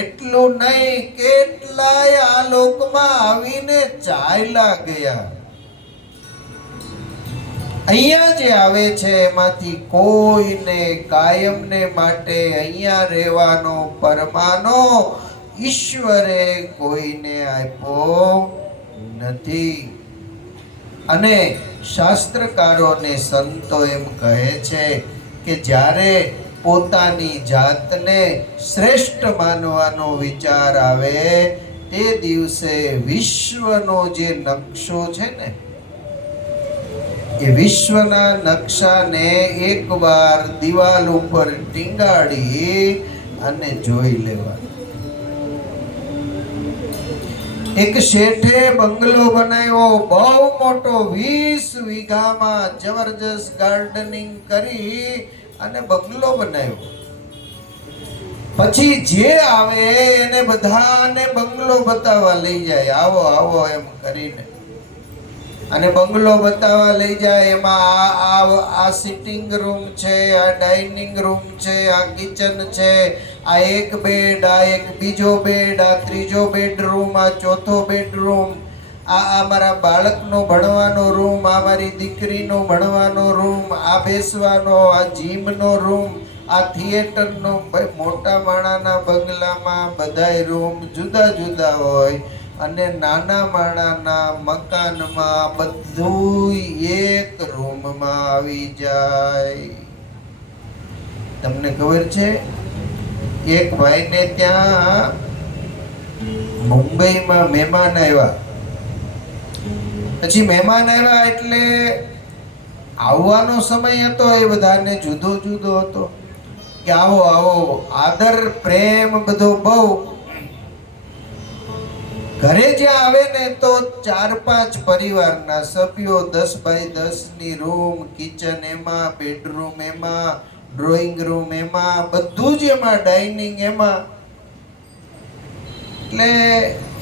એટલું નહીં, કેટલાય આ લોકમાં આવીને ચાલ્યા ગયા. અહીંયા જે આવે છે એમાંથી કોઈને કાયમને માટે અહીંયા રહેવાનો પરમાનો ઈશ્વરે કોઈને આપ્યો નથી. અને શાસ્ત્રકારો ને સંતો એમ કહે છે કે જ્યારે પોતાની જાતને શ્રેષ્ઠ માનવાનો વિચાર આવે તે દિવસે વિશ્વનો જે નકશો છે ને એ વિશ્વના નકશાને એકવાર દિવાલ ઉપર ટીંગાડી અને જોઈ લેવાનું. એક શેઠે બંગલો બનાવ્યો બહુ મોટો, 20 વીઘામાં જબરજસ્ત ગાર્ડનિંગ કરી અને બંગલો બનાવ્યો. પછી જે આવે એને બધાને બંગલો બતાવવા લઈ જાય, આવો આવો એમ કરીને. અને બંગલો બતાવવા લઈ જાય. એમાં આ સિટિંગ રૂમ છે, આ ડાઇનિંગ રૂમ છે, આ કિચન છે, આ એક બેડ, આ એક બીજો બેડ, આ ત્રીજો બેડરૂમ, આ ચોથો બેડરૂમ, આ મારા બાળકનો ભણવાનો રૂમ, આ મારી દીકરીનો ભણવાનો રૂમ, આ બેસવાનો, આ જીમનો રૂમ, આ થિયેટરનો. ભાઈ મોટા માણાના બંગલામાં બધાય રૂમ જુદા જુદા હોય અને નાના માણાના મકાનમાં બધું એક રૂમમાં આવી જાય. તમને ખબર છે, એક ભાઈને ત્યાં મુંબઈમાં મહેમાન આવ્યા. પછી મહેમાન આવ્યા એટલે આવવાનો સમય હતો, એ બધાને જુદો જુદો હતો કે આવો આવો, આદર પ્રેમ બધો બહુ. ઘરે જ્યાં આવે ને તો 4-5 પરિવારના સભ્યો, 10 બાય 10 ની રૂમ, કિચન એમાં, બેડરૂમ એમાં, ડ્રોઈંગ રૂમ એમાં, બધું જ એમાં, ડાઇનિંગ એમાં. એટલે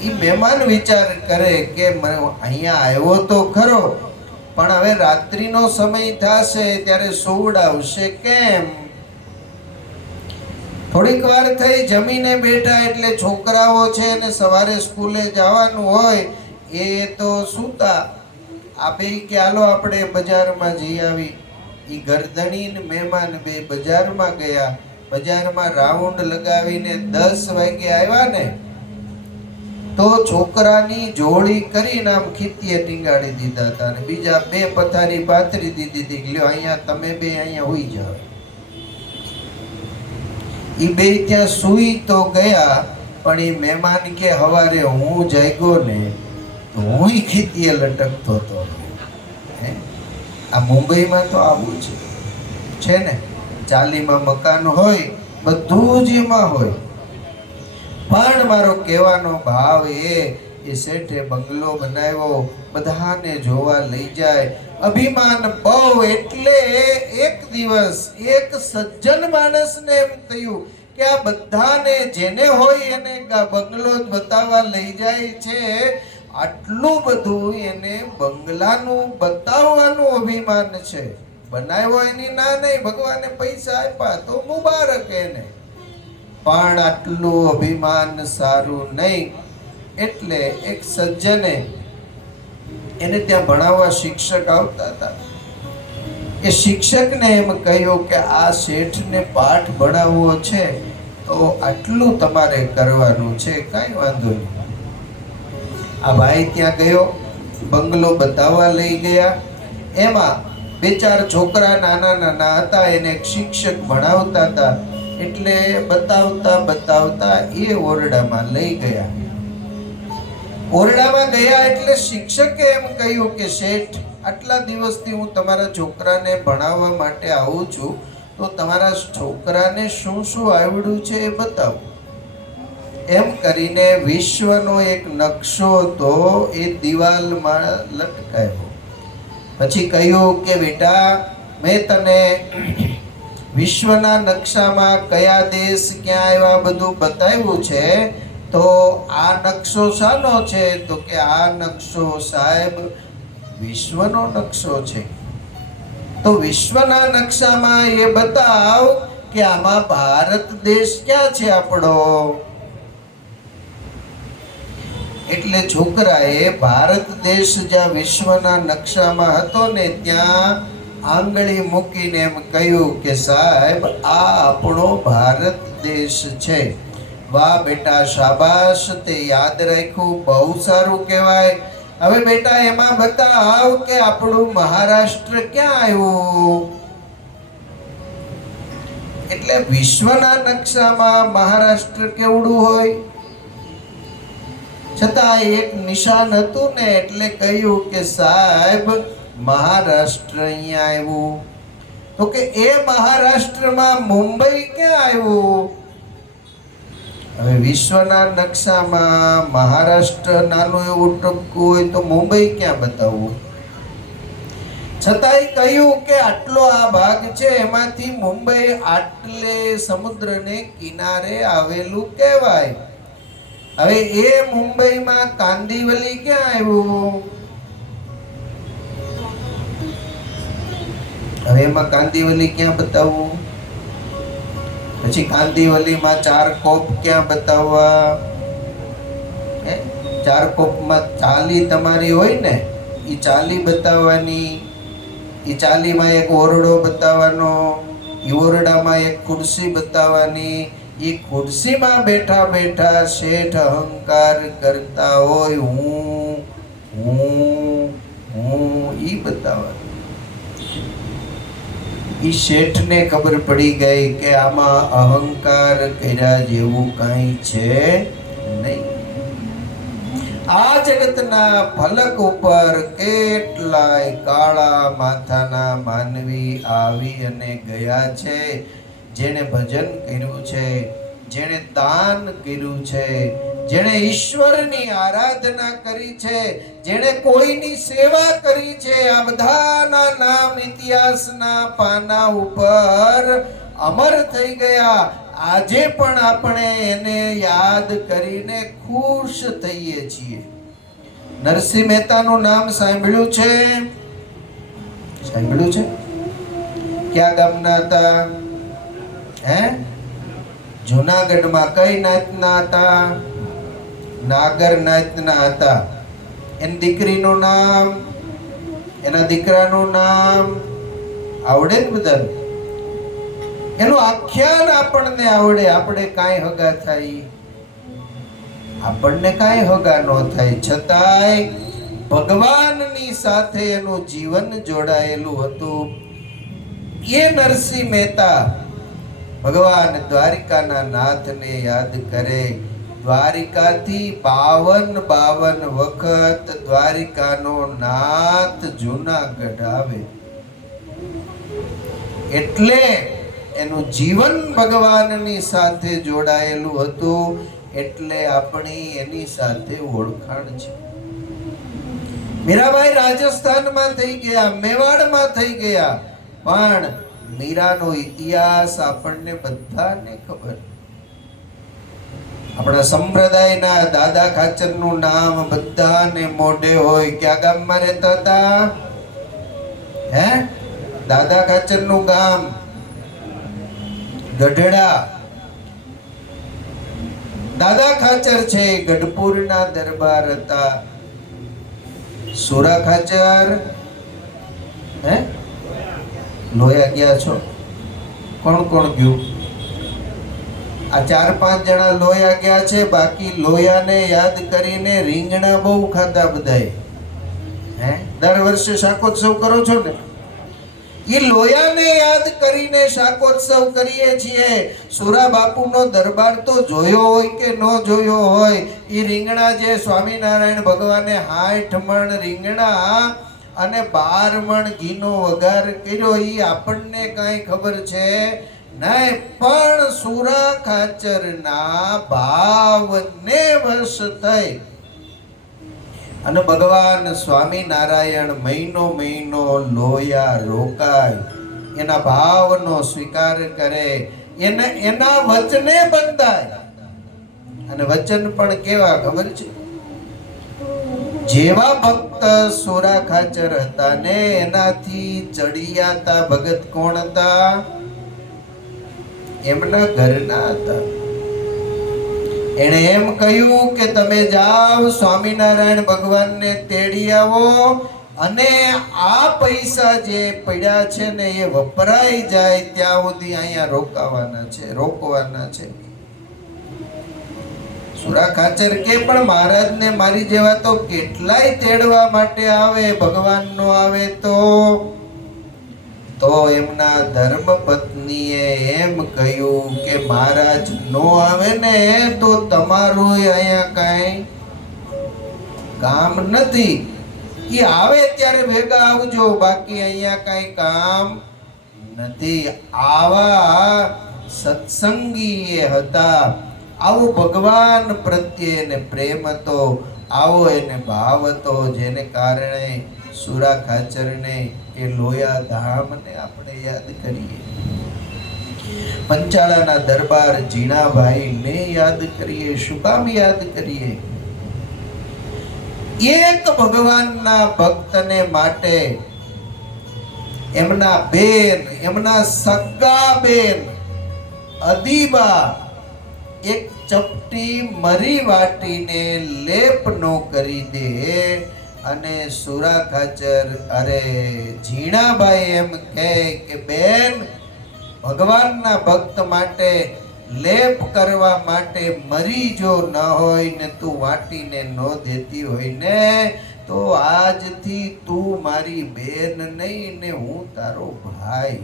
એ મહેમાન વિચાર કરે કે અહીંયા આવ્યો તો ખરો, પણ હવે રાત્રિનો સમય થશે ત્યારે સોવડાવશે કેમ? થોડીક વાર થઈ, જમીને બેઠા એટલે છોકરાઓ છે ને સવારે સ્કૂલે જવાનું હોય, એ તો સૂતા. આ બે કે હાલો આપણે બજારમાં જઈ આવી. ઈ ગરદણી ને મહેમાન બે બજારમાં ગયા. બજારમાં રાઉન્ડ લગાવીને 10 વાગે આવ્યા ને તો છોકરાની જોડી કરીને આમ ખીતીએ ટીંગાડી દીધા હતા અને બીજા 2 પથારી પાથરી દીધી હતી. લ્યો અહીંયા તમે બે અહીંયા હોઈ જાઓ. ઈ બે ત્યાં સૂઈ તો ગયા, પણ ઈ મહેમાન કે હવારે હું જાગ્યો ને તો હું ખીતીએ લટકતો હતો. આ મુંબઈમાં તો આવું છે ને, ચાલીમાં મકાન હોય, બધું જ એમાં હોય. પણ મારો કહેવાનો ભાવ એ શેઠે બંગલો બનાવ્યો, બધાને જોવા લઈ જાય, અભિમાન બહુ. એટલે એક દિવસ એક સજ્જન માણસને એમ થયું કે આ બધાને જેને હોય એને બંગલો બતાવવા લઈ જાય છે. આટલું બધું એને બંગલાનું બતાવવાનું અભિમાન છે. બનાવ્યો એની ના નહીં, ભગવાને પૈસા આપ્યા તો મુબારક એને, પણ આટલું અભિમાન સારું નહીં. એટલે એક સજ્જને એને ત્યાં ભણાવવા શિક્ષક આવતા હતા. એ શિક્ષકને એમ કહ્યું કે આ શેઠને પાઠ ભણાવવો છે તો આટલું તમારે કરવાનું છે, કાંઈ વાંધો નહીં. આ ભાઈ ત્યાં ગયો, બંગલો બતાવવા લઈ ગયા. એમાં 2-4 છોકરા નાના નાના હતા, એને એક શિક્ષક ભણાવતા હતા. એટલે બતાવતા બતાવતા એ ઓરડામાં લઈ ગયા. ઓરડામાં ગયા એટલે શિક્ષકે એમ કહ્યું કે શેઠ, આટલા દિવસથી હું તમારા છોકરાને ભણાવવા માટે આવું છું, તો તમારા છોકરાને શું શું આવડ્યું છે એ બતાવો. એમ કરીને વિશ્વનો એક નકશો હતો એ દિવાલમાં લટકાવ્યો. પછી કહ્યું કે બેટા, મેં તને વિશ્વના નકશામાં કયા દેશ ક્યાં આવ્યા બધું બતાવ્યું છે, તો આ નકશો શાનો છે? તો કે આ નકશો સાહેબ વિશ્વનો નકશો છે. તો વિશ્વના નકશામાં એ બતાવ કે આમાં ભારત દેશ ક્યાં છે આપણો? એટલે છોકરાએ ભારત દેશ જ્યાં વિશ્વના નકશામાં હતો ને ત્યાં આંગળી મૂકીને એમ કહ્યું કે સાહેબ આ આપણો ભારત દેશ છે. વાહ બેટા, શાબાશ, તે યાદ રાખ્યું, બહુ સારું કહેવાય. હવે બેટા એમાં બતાવ કે આપણું મહારાષ્ટ્ર ક્યાં આવ્યું? એટલે વિશ્વના નકશામાં મહારાષ્ટ્ર કેવડું હોય, છતાં એક નિશાન હતું ને, એટલે કહ્યું કે સાહેબ મહારાષ્ટ્ર અહીંયા આવ્યું. તો કે એ મહારાષ્ટ્રમાં મુંબઈ ક્યાં આવ્યું? હવે વિશ્વના નકશામાં મહારાષ્ટ્ર નાનું એવું ટપકું હોય તો મુંબઈ ક્યાં બતાવવું? છતાંય કહ્યું કે આટલો આ ભાગ છે, એમાંથી મુંબઈ આટલે સમુદ્રને કિનારે આવેલું કહેવાય. હવે એ મુંબઈમાં કાંદિવલી ક્યાં આવ્યું? હવે એમાં કાંદિવલી ક્યાં બતાવવું? પછી કાંદિવલીમાં ચારકોપ ક્યાં બતાવવા? 4 કોપમાં ચાલી તમારી હોય ને, એ ચાલી બતાવવાની. એ ચાલીમાં એક ઓરડો બતાવવાનો, એ ઓરડામાં એક ખુરશી બતાવવાની. એ ખુરશીમાં બેઠા બેઠા શેઠ અહંકાર કરતા હોય, હું ઈ બતાવવાનું. ઈ શેઠને ખબર પડી ગઈ કે આમાં અહંકાર કર્યા જેવું કાંઈ છે નહીં. આ જગતના ફલક ઉપર કેટલાય કાળા માથાના માનવી આવી અને ગયા છે. જેણે ભજન કર્યું છે, જેણે દાન કર્યું છે, જેણે ઈશ્વરની આરાધના કરી છે, જેણે કોઈની સેવા કરી છે, આ બધાના નામ ઇતિહાસના પાના ઉપર અમર થઈ ગયા. આજે પણ આપણે એને યાદ કરીને ખુશ થઈએ છીએ. નરસિંહ મહેતાનું નામ સાંભળ્યું છે? સાંભળ્યું છે? ક્યાં ગામના હતા? હે? જુનાગઢમાં. કઈ નાતના હતા? નાગર નાતના હતા. એની દીકરીનું નામ, એના દીકરાનું નામ આવડે ને બધાને? એનું આખ્યાન આપણને આવડે. આપણે કાંઈ હગા થાય? આપણને કાંઈ હગા ન થાય, છતાંય ભગવાનની સાથે એનું જીવન જોડાયેલું હતું. એ નરસિંહ મહેતા ભગવાન દ્વારિકાના નાથને યાદ કરે. દ્વારિકાથી 52 વખત દ્વારિકાનો નાથ જૂનાગઢ આવે. એટલે એનું જીવન ભગવાનની સાથે જોડાયેલું હતું. એટલે આપણી એની સાથે ઓળખાણ છે. મીરાબાઈ રાજસ્થાનમાં થઈ ગયા, મેવાડમાં થઈ ગયા, પણ મીરાનો ઇતિહાસ આપણને બધાને ખબર. આપણા સંપ્રદાયના દાદા ખાચરનું નામ બધાને મોઢે હોય. ક્યાં ગામમાં રહેતા હતા? હે? દાદા ખાચરનું ગામ ગઢડા. દાદા ખાચર છે ગઢપુરના દરબાર હતા. સુરા ખાચર હે લોયા ગયા છો? કોણ કોણ ગયું? આ 4-5 જણા લોયા ગયા છે. બાકી લોયાને યાદ કરીને રીંગણા બહુ ખાધા બધાએ. હે? દર વર્ષે શાકોત્સવ કરો છો ને? એ લોયાને યાદ કરીને શાકોત્સવ કરીએ છીએ. સુરા બાપુનો દરબાર તો જોયો હોય કે ન જોયો હોય, એ રીંગણા જે સ્વામિનારાયણ ભગવાને 60 મણ રીંગણા અને 12 મણ ઘીનો વઘાર કર્યો, એ આપણને કાંઈ ખબર છે નહીં. પણ સુરા ખાચરના ભાવને વશ થઈ અને ભગવાન સ્વામિનારાયણ મહિનો લોયા રોકાય, એના ભાવનો સ્વીકાર કરે, એના વચને બંધાય. અને વચન પણ કેવા ખબર છે? જેવા ભક્ત સુરા ખાચર હતા ને એનાથી ચડિયાતા ભગત કોણ હતા? એમના ઘરના હતા. એણે એમ કહ્યું કે તમે જાઓ સ્વામિનારાયણ ભગવાનને તેડી આવો અને આ પૈસા જે પડ્યા છે ને એ વપરાઈ જાય ત્યાં સુધી અહીંયા રોકવાના છે. સુરા ખાચર કે પણ મહારાજને મારી જેવા તો કેટલાય તેડવા માટે આવે, ભગવાન નો આવે તો એમના ધર્મ પત્નીએ એમ કહ્યું કે મહારાજ નો આવે ને તો તમારું અહીંયા કઈ કામ નથી. એ આવે ત્યારે ભેગા આવજો, બાકી અહીંયા કઈ કામ નથી. આવા સત્સંગી એ હતા. આવો ભગવાન પ્રત્યે પ્રેમ હતો, આવો એને ભાવ હતો, જેને કારણે સુરા ખાચરને એ લોયા ધામને આપણે યાદ કરીએ. પંચાળાના દરબાર જીણાભાઈને યાદ કરીએ. શું કામ યાદ કરીએ? એક ભગવાનના ભક્તને માટે એમના બેન, એમના સગા બેન અદીબા એક ચપટી મરી વાટીને લેપ નો કરી દે અને સુરા ખાચર ઝીણાબાઈ એમ કહે કે બેન, ભગવાનના ભક્ત માટે લેપ કરવા માટે મરી જો ન હોય ને તું વાટીને ન દેતી હોય ને તો આજથી તું મારી બેન નહીં ને હું તારો ભાઈ.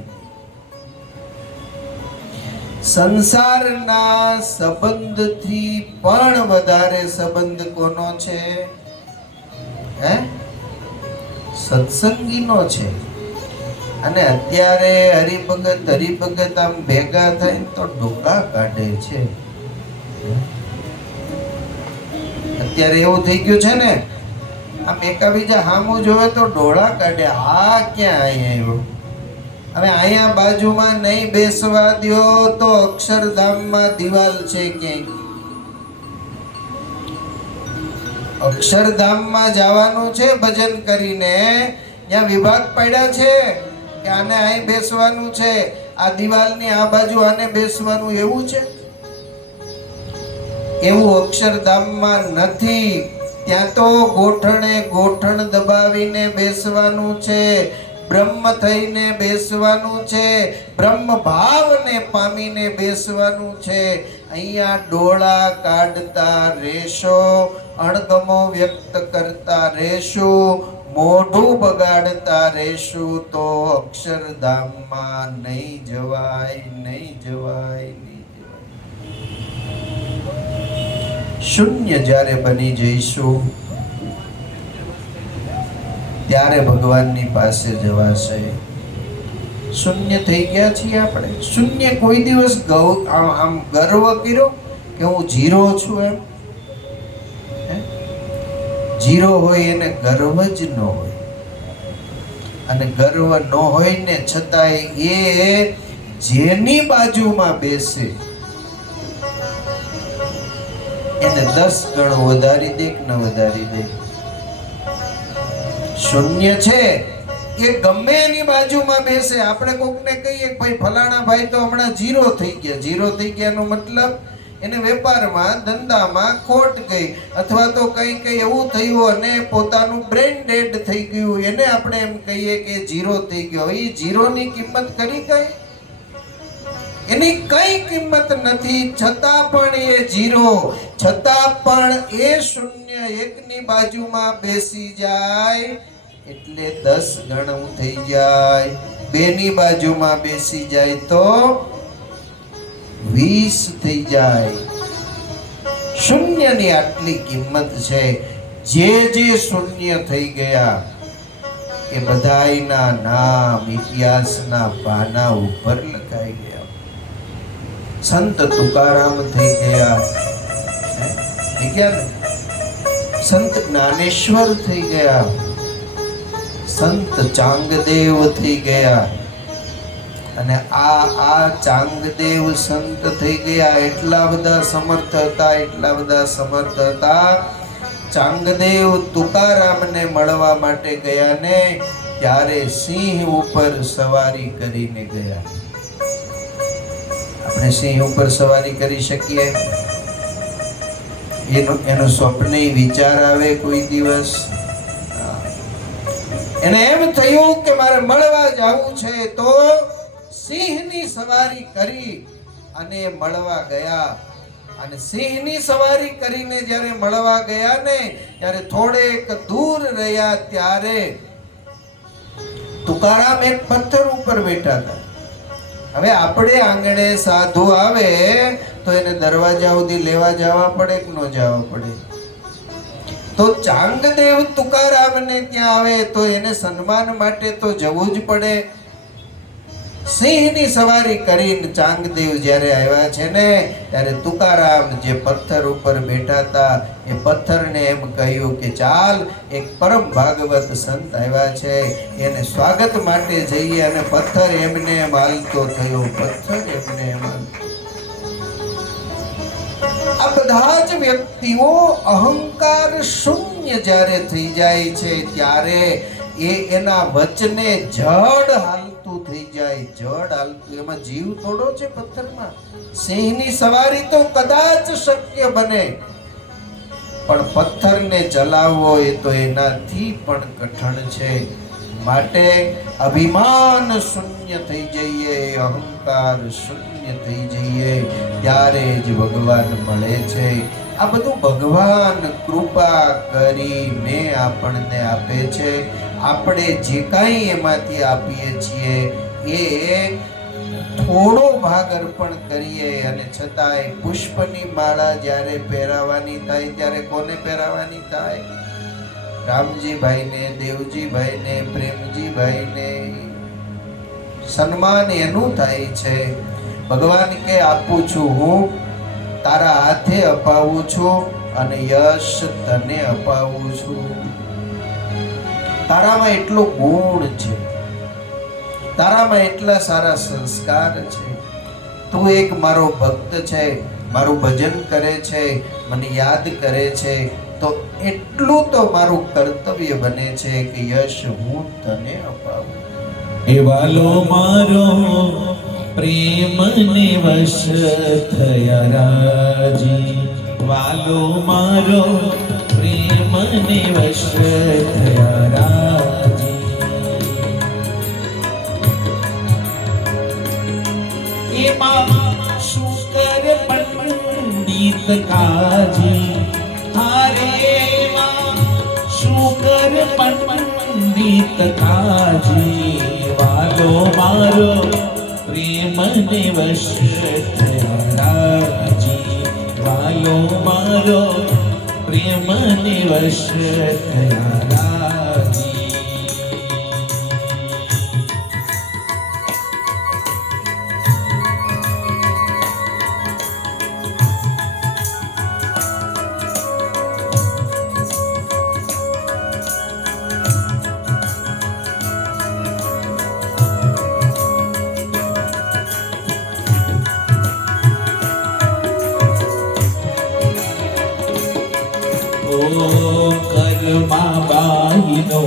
સંસારના સંબંધથી પણ વધારે સંબંધ કોનો છે? હે? સત્સંગીનો છે. અને અત્યારે હરિભગત આમ ભેગા થઈને તો ડોકા કાઢે છે. અત્યારે એવું થઈ ગયું છે ને, આમ એકાબીજા હામું જોવે તો ડોળા કાઢે. આ ક્યાં અહીંયા આવ્યો? હવે અહીંયા બાજુમાં નહીં બેસવા દ્યો તો અક્ષરધામમાં દિવાલ છે ક્યાંય. અક્ષરધામમાં જવાનું છે ભજન કરીને, ત્યાં વિભાગ પડ્યા છે કે આને અહીં બેસવાનું છે, આ દિવાલની આ બાજુ આને બેસવાનું, એવું છે? એવું અક્ષરધામમાં નથી. ત્યાં તો ગોઠણે ગોઠણ દબાવીને બેસવાનું છે, બ્રહ્મ થઈને બેસવાનું છે, બ્રહ્મ ભાવને પામીને બેસવાનું છે. અહીંયા ડોળા કાઢતા રહેશો, અણગમો વ્યક્ત કરતા રહેશું, મોઢું બગાડતા રહેશું તો અક્ષરધામમાં નહીં જવાય, નહીં જવાય, નહીં જવાય. શૂન્ય જ્યારે બની જઈશું ત્યારે ભગવાનની પાસે જવાશે. શૂન્ય થઈ ગયા છીએ આપણે. શૂન્ય કોઈ દિવસ આમ ગર્વ કર્યો કે હું ઝીરો છું એમ? ઝીરો હોય એને ગર્વ જ ન હોય, અને ગર્વ ન હોય ને છતાંય એ જેની બાજુમાં બેસે એને 10 ગણો વધારી દે કે ન વધારી દે. શૂન્ય છે એ ગમે એની બાજુમાં બેસે. આપણે કોકને કહીએ કે ભાઈ ફલાણા ભાઈ તો હમણાં ઝીરો થઈ ગયા. ઝીરો થઈ ગયાનો મતલબ એને વેપારમાં ધંધામાં ખોટ ગઈ, અથવા તો કઈ એવું થયું અને પોતાનું બ્રેન ડેડ થઈ ગયું, એને આપણે એમ કહીએ કે ઝીરો થઈ ગયો. એ ઝીરોની કિંમત કરી કઈ? એની કઈ કિંમત નથી. છતાં પણ એ ઝીરો, છતાં પણ એ શૂન્ય એકની બાજુમાં બેસી જાય એટલે 10 ગણું થઈ જાય. બેની બાજુમાં બેસી જાય તો 20 થઈ જાય. શૂન્યની આટલી કિંમત છે. જે શૂન્ય થઈ ગયા એ બધાયના નામ ઇતિહાસના પાના ઉપર લખાઈ ગયા. સંત તુકારામ થઈ ગયા, થઈ ગયા ને? સંત જ્ઞાનેશ્વર થઈ ગયા, સંત ચાંગદેવ થઈ ગયા. અને આ ચાંગદેવ સંત થઈ ગયા. એટલા બધા સમર્થ હતા, એટલા બધા સમર્થ હતા. ચાંગદેવ તુકારામને મળવા માટે ગયા ને ત્યારે સિંહ ઉપર સવારી કરીને ગયા. આપણે સિંહ ઉપર સવારી કરી શકીએ? એનો સ્વપ્ને વિચાર આવે કોઈ દિવસ? એને એમ થયું કે મારે મળવા જવું છે, તો સિંહની સવારી કરી અને મળવા ગયા. અને સિંહની સવારી કરીને જ્યારે મળવા ગયા ને ત્યારે થોડેક દૂર રહ્યા ત્યારે તુકારામ એક પથ્થર ઉપર બેઠા હતા. હવે આપણે આંગણે સાધુ આવે તો એને દરવાજા સુધી લેવા જવા પડે કે ન જવા પડે? તો ચાંગદેવ તુકારામને ત્યાં આવે તો એને સન્માન માટે તો જવું જ પડે. સિંહની સવારી કરીને ચાંગદેવ જ્યારે આવ્યા છે ને ત્યારે તુકારામ જે પથ્થર ઉપર બેઠા હતા એ પથ્થરને એમ કહ્યું કે ચાલ, એક પરમ ભાગવત સંત આવ્યા છે, એને સ્વાગત માટે જઈએ. અને પથ્થર એમને એમ હાલતો થયો, પથ્થર એમને એમ હાલતો. આ બધા જ વ્યક્તિઓ અહંકાર શૂન્ય જ્યારે થઈ જાય છે ત્યારે એના વચને જડ હાલતું થઈ જાય. જડ હાલતું, એમાં જીવ થોડો છે પથ્થરમાં? સિંહની સવારી તો કદાચ શક્ય બને, પણ પથ્થરને ચલાવવો એ તો એનાથી પણ કઠણ છે. માટે અભિમાન શૂન્ય થઈ જઈએ, અહંકાર શૂન્ય થઈ જઈએ ત્યારે જ ભગવાન મળે છે. આ બધું ભગવાન કૃપા કરીને આપણને આપે છે. આપણે જે કાંઈ એમાંથી આપીએ છીએ એ થોડો ભાગ અર્પણ કરીએ. અને છતાંય પુષ્પની માળા જ્યારે પહેરાવાની થાય ત્યારે કોને પહેરાવાની થાય? રામજીભાઈને, દેવજીભાઈને, પ્રેમજીભાઈને સન્માન એનું થાય છે. ભગવાન કે આપું છું હું, તારા હાથે અપાવું છું અને યશ તને અપાવું છું. તારામાં એટલો ગુણ છે, તારામાં એટલા સારા સંસ્કાર છે, તું એક મારો ભક્ત છે, મારું ભજન કરે છે, મને યાદ કરે છે, તો એટલું તો મારું કર્તવ્ય બને છે કે યશ હું તને અપાવું. એ વાલો મારો પ્રેમને વશ થયા રાજી, વાલો મારો પ્રેમને વશ થયા રાજી. એમાં શું કરે પંડિત કાજી, હારે એમાં શું કરે પંડિત કાજી, વાલો મારો પ્રેમને વશ થયા રાજી, વાલો મારો પ્રેમને વશ થયા રાજી. કર્મા બાઈનો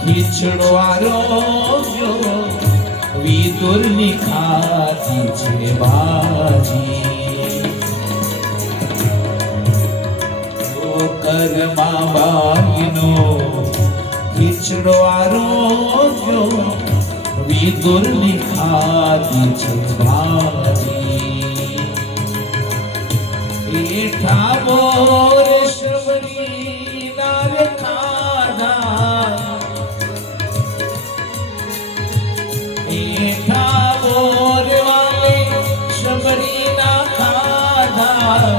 ખીચડો આરોગ્યો, વિદુરની ખાતી છે બાજી. કર્મા બાઈનો ખીચડો આરોગ્યો, વિદુરની ખાતી છે બાજી. એઠા બોર શબરી નાર ખાધા, એઠા બોર વાલે શબરી ના ખાધા,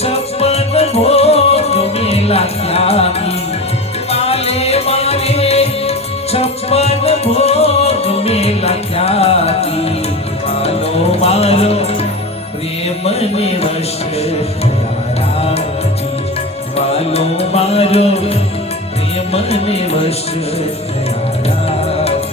છપ્પન ભોગ મેલા ત્યાગી, વાલે મારે છપ્પન ભોગ મેલા ત્યાગી, વાલો મારો પ્રેમને વશ થયા રાજી, વાલો મારો પ્રેમને વશ થયા રાજી.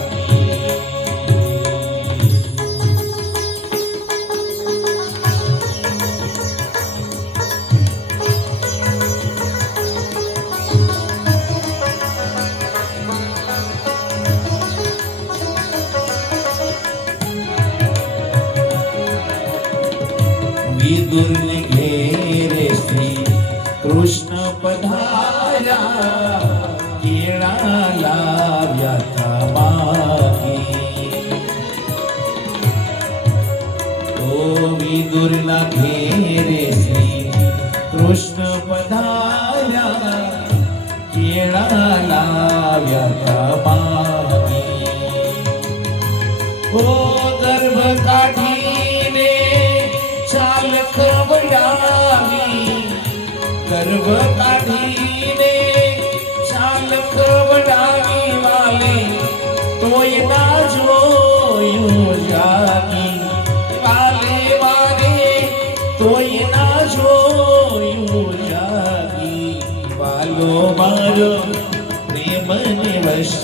વિદુરને ઘેરે શ્રી કૃષ્ણ પધાર્યા, કેળા લાવ્યા તા માગી. તો વિદુરના ઘેરે શ્રી કૃષ્ણ પધાર્યા, કેળા લાવ્યા તા માગી. ઓ ગર્ભ કાઢીને ચાલ ખવડાવી, ગર્ભ કાઢીને ચાલ ખવડાવી, વાલે તોય ના જોયું જાગી, વાલે વારે તોય ના જોયું જાગી, વાલો મારો પ્રેમને વશ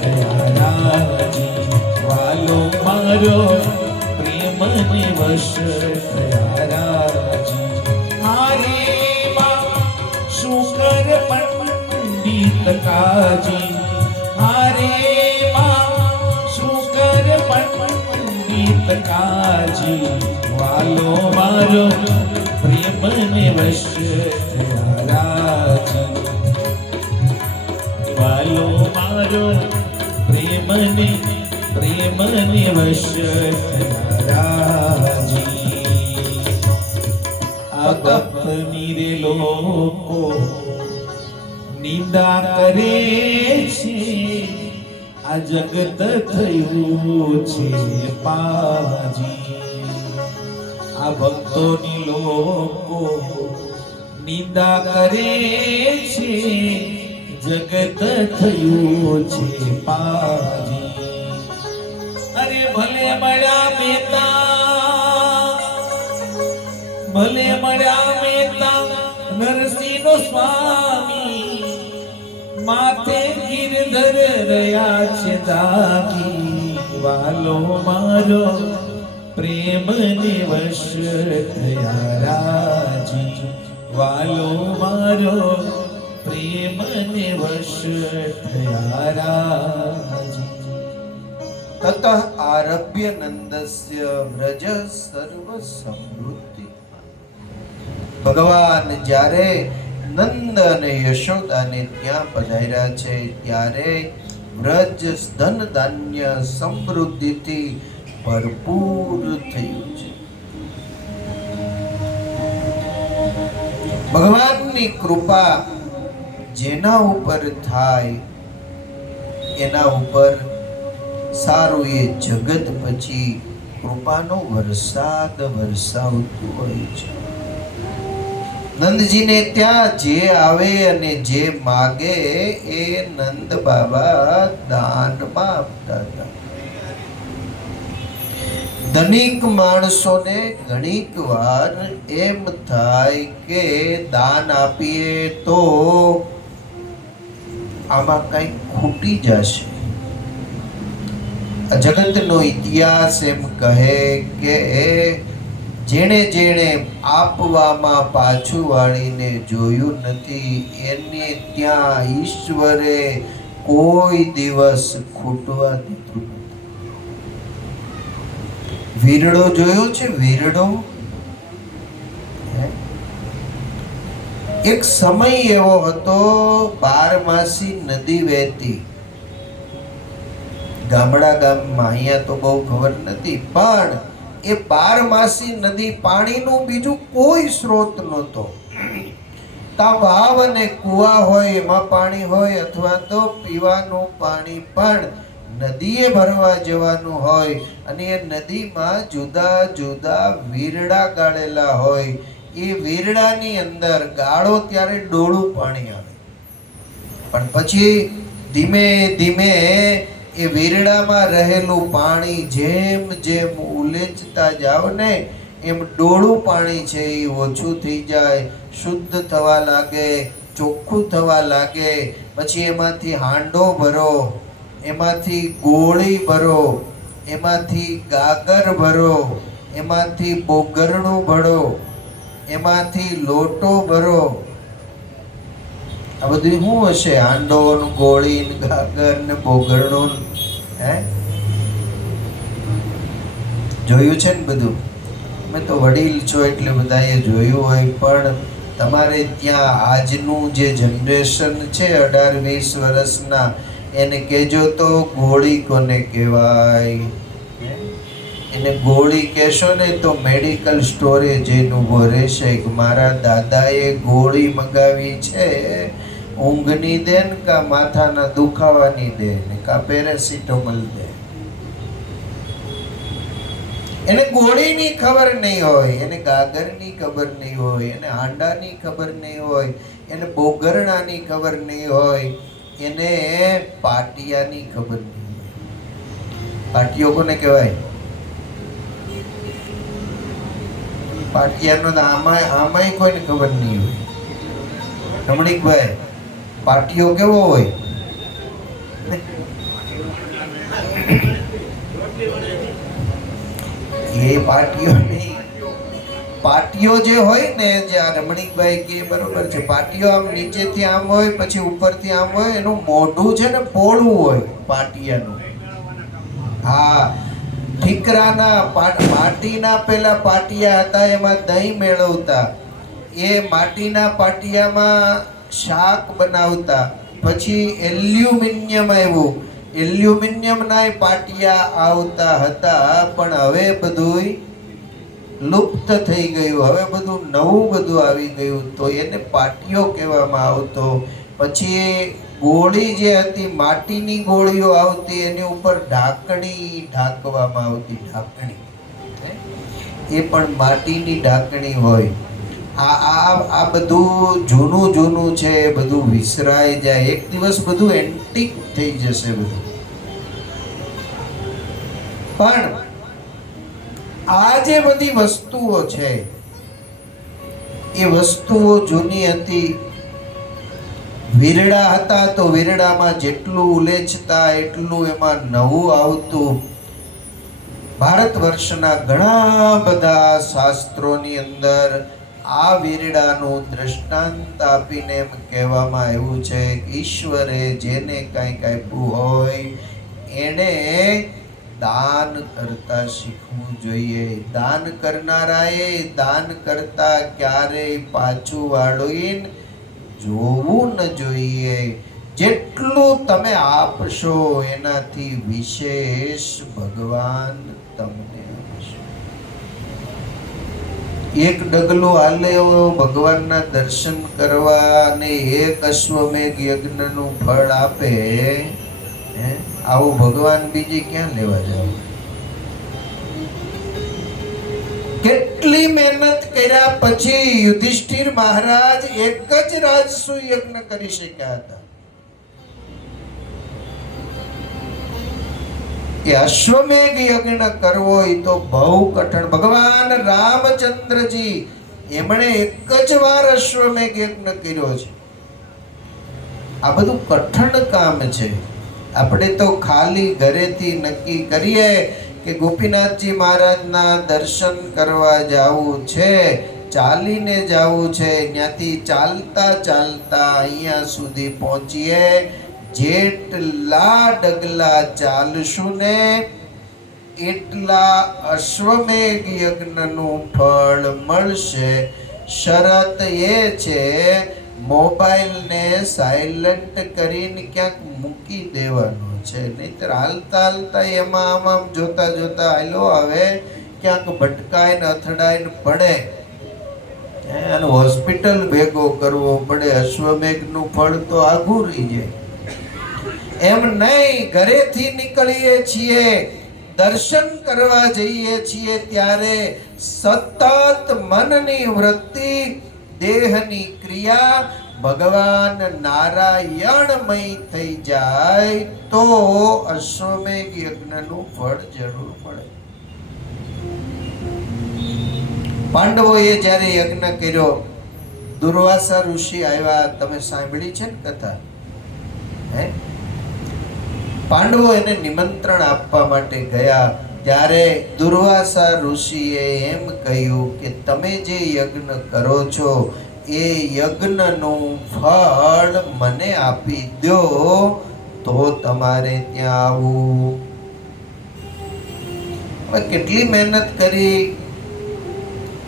થયા રાજી, વાલો મારો પ્રેમને વશ થયા રાજી. હારે માં શું કર પંડિત કાજી, હારે માં શું કર પંડિત કાજી, વાલો મારો પ્રેમને વશ થયા રાજી, વાલો મારો પ્રેમને વશ થયા રાજી. આ ગપની રે લોકો નિંદા કરે છે, આ જગત થયું છે પાજી. આ ભક્તોની લોકો નિંદા કરે છે, જગત થયું છે પાજી. અરે ભલે મળ્યા મેતા, ભલે મળ્યા મેતા નરસિંહ નો સ્વામી, માથે ગિરધર રહ્યા છે દાગી, વાલો મારો પ્રેમ ને વશ થયા રાજી, વાલો મારો પ્રેમ ને વશ થયા રાજી. તતઃ આરભ્ય નંદસ્ય વ્રજ સર્વ સમૃદ્ધિ. ભગવાન જ્યારે નંદ અને યશોદાને ત્યાં પધાર્યા છે ત્યારે વ્રજ ધન ધાન્ય સમૃદ્ધિથી ભરપૂર થયું છે. ભગવાનની કૃપા જેના ઉપર થાય એના ઉપર સારું એ જગત પછી કૃપાનો વરસાદ વરસાવતું હોય છે. નંદજીને ત્યાં જે આવે અને જે માગે એ નંદ બાબા દાનમાં આપતા હતા. ધનિક માણસોને ઘણીક વાર એમ થાય કે દાન આપીએ તો આમાં કઈ ખૂટી જશે. જગતનો ઇતિહાસ એમ કહે કે જેણે જેણે આપવામાં પાછું વાળીને જોયું નથી એને ત્યાં ઈશ્વરે કોઈ દિવસ ખૂટવા દીધું નથી. વીરડો જોયો છે? વીરડો એક સમય એવો હતો, બારમાસી નદી વહેતી. ગામડા ગામમાં, અહીંયા તો બહુ ખબર નથી, પણ એ બારમાસી નદી પાણીનું બીજું કોઈ સ્ત્રોત નહોતો. ત્યાં વાવ અને કુવા હોય એમાં પાણી હોય, અથવા તો પીવાનું પાણી પણ નદીએ ભરવા જવાનું હોય અને એ નદીમાં જુદા જુદા વીરડા ગાળેલા હોય. એ વીરડાની અંદર ગાળો ત્યારે ડોળું પાણી આવે, પણ પછી ધીમે ધીમે એ વીરડામાં રહેલું પાણી જેમ જેમ ઉલેચતા જાવ ને એમ ડોળું પાણી છે એ ઓછું થઈ જાય, શુદ્ધ થવા લાગે, ચોખ્ખું થવા લાગે. પછી એમાંથી હાંડો ભરો, એમાંથી ગોળી ભરો, એમાંથી ગાગર ભરો, એમાંથી બોગરણું ભરો, એમાંથી લોટો ભરો. આ બધું શું હશે? હાંડો ને ગોળી ને ગાગર ને બોગરણું. જોયું છે ને બધું? તમે તો વડીલ છો એટલે બધાએ જોયું હોય, પણ તમારે ત્યાં આજનું જે જનરેશન છે 18-20 વર્ષના, એને કહેજો તો ગોળી કોને કહેવાય? એને ગોળી કહેશો ને તો મેડિકલ સ્ટોરે જઈને ઊભો રહેશે કે મારા દાદાએ ગોળી મંગાવી છે, ઊંઘની દે ને કા માથાના દુખાવાની દે ને કા પેરાસિટામોલ દે. એને ગોળીની ખબર નહીં હોય, એને ગાગરની ખબર નહીં હોય, એને હાંડાની ખબર નહીં હોય, એને બોગરણાની ખબર નહીં હોય, એને પાટિયાની ખબર નહીં હોય. પાટિયો કોને કહેવાય? પાટિયાનો આમાંય કોઈને ખબર નહીં હોય. રમણીકભાઈ, પાટિયો કેવો હોય? એ પાટિયો નહીં. પાટિયો જે હોય ને, જે આ રમણીકભાઈ કે બરોબર છે, પાટિયો આમ નીચેથી આમ હોય, પછી ઉપરથી આમ હોય, એનું મોઢું છે ને પોળું હોય પાટિયાનું. હા, ઠીકરાના માટીના પેલા પાટિયા હતા, એમાં દહીં મેળવતા. એ માટીના પાટિયામાં શાક બનાવતા. પછી એલ્યુમિનિયમ આવ્યું, એલ્યુમિનિયમના પાટિયા આવતા હતા, પણ હવે બધું લુપ્ત થઈ ગયું. હવે બધું નવું બધું આવી ગયું, તો એને પાટિયો કહેવામાં આવતો. પછી ગોળી જે હતી, માટીની ગોળીઓ આવતી, એની ઉપર ઢાંકણી ઢાંકવામાં આવતી. ઢાંકણી એ પણ માટીની ઢાંકણી હોય. આ બધું જૂનું છે, બધું વિસરાઈ જાય. એક દિવસ બધું એન્ટિક થઈ જશે બધું. પણ આ જે બધી વસ્તુઓ છે એ વસ્તુઓ જૂની હતી, વીરડા હતા તો વીરડામાં જેટલું ઉલેચતા એટલું એમાં નવું આવતું. ભારત વર્ષના ઘણા બધા શાસ્ત્રોની અંદર આ વીરડાનું દ્રષ્ટાંત આપીને એમ કહેવામાં આવ્યું છે કે ઈશ્વરે જેને કંઈક આપ્યું હોય એને દાન કરતા શીખવું જોઈએ. દાન કરનારાએ દાન કરતા ક્યારેય પાછું વાળીને જોવું ન જોઈએ. જેટલું તમે આપશો એનાથી વિશેષ ભગવાન તમને આપશે. એક ડગલું હાલ્યો ભગવાનના દર્શન કરવા અને એક અશ્વમેઘ યજ્ઞનું ફળ આપે, આવું ભગવાન બીજે ક્યાં લેવા જાવ? કેટલી મહેનત કર્યા પછી યુધિષ્ઠિર મહારાજ એક જ રાજસુ યજ્ઞ કરી શક્યા હતા. એ અશ્વમેઘ યજ્ઞ કરવો એ તો બહુ કઠણ. ભગવાન રામચંદ્રજી એમણે એક જ વાર અશ્વમેઘ યજ્ઞ કર્યો છે. આ બધું કઠણ કામ છે. આપણે તો ખાલી ઘરેથી નક્કી કરીએ કે ગોપીનાથજી મહારાજના દર્શન કરવા જવું છે, ચાલીને જવું છે, ત્યાંથી ચાલતા ચાલતા અહીંયા સુધી પહોંચીએ. જેટલા ડગલા ચાલશું ને એટલા અશ્વમેઘ યજ્ઞનું ફળ મળશે. શરત એ છે મોબાઈલને સાયલન્ટ કરીને ક્યાંક મૂકી દેવાનો છે, નહીતર હાલતા હાલતા એમાં આમ જોતા જોતા હાલો હવે ક્યાંક ભટકાય ને અથડાય ને પડે અને હોસ્પિટલ ભેગો કરવો પડે. અશ્વમેઘનું ફળ તો આઘું રહી જાય. એમ નહીં, ઘરેથી નીકળીએ છીએ, દર્શન કરવા જઈએ છીએ ત્યારે સતત મનની વૃત્તિ, દેહની ક્રિયા ભગવાન નારાયણમય થઈ જાય તો અશ્વમેઘ યજ્ઞનું ફળ જરૂર મળે. પાંડવોએ જ્યારે યજ્ઞ કર્યો, દુર્વાસા ઋષિ આવ્યા. તમે સાંભળી છે ને કથા? હે, પાંડવો એને નિમંત્રણ આપવા માટે ગયા ત્યારે દુર્વાસા ઋષિએ એમ કહ્યું કે તમે જે યજ્ઞ કરો છો એ યજ્ઞનું ફળ મને આપી દો તો તમારે ત્યાં આવું. હવે કેટલી મહેનત કરી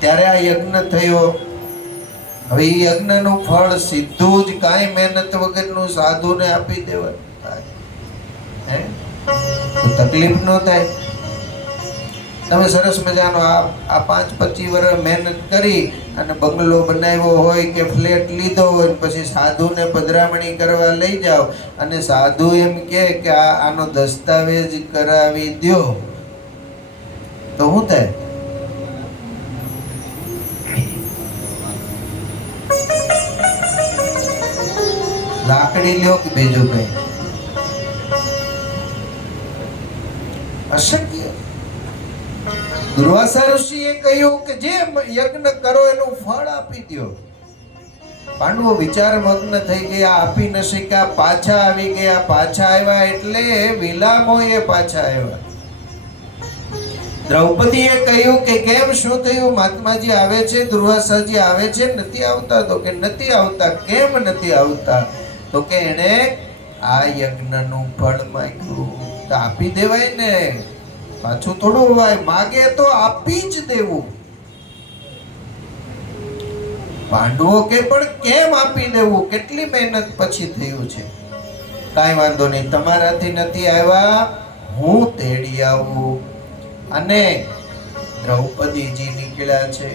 ત્યારે આ યજ્ઞ થયો. હવે એ યજ્ઞનું ફળ સીધું જ કાંઈ મહેનત વગરનું સાધુને આપી દેવાનું થાય, તકલીફ ન થાય? તમે સરસ મજાનો આ 5-25 વર્ષ મહેનત કરી અને બંગલો બનાવ્યો હોય કે ફ્લેટ લીધો હોય, પછી સાધુને પધરામણી કરવા લઈ જાઓ અને સાધુ એમ કે આનો દસ્તાવેજ કરાવી દો તો શું થાય? લાકડી લ્યો કે બીજું કઈ? અશક્ય. દુર્વાસા ઋષિએ કહ્યું કે જે યજ્ઞ કરો એનું ફળ આપી દો. પાંડવો વિચાર મગ્ન થઈ ગયા, આપી ન શક્યા, પાછા આવી ગયા. પાછા આવ્યા એટલે વિલામોએ પાછા આવ્યા. દ્રૌપદીએ કહ્યું કે કેમ, શું થયું? મહાત્માજી આવે છે, દુર્વાસાજી આવે છે, નથી આવતા? તો કે નથી આવતા. કેમ નથી આવતા? તો કે એને આ યજ્ઞનું ફળ માંગ્યું. તો આપી દેવાય ને, પાછું થોડું હોય. માગે તો આપી જ દેવું. પાંડવો કે પણ કેમ આપી દેવું? કેટલી મહેનત પછી થયું છે. કાંઈ વાંધો નહીં, તમારાથી નથી આવ્યા, હું તેડી આવું. અને દ્રૌપદીજી નીકળ્યા છે.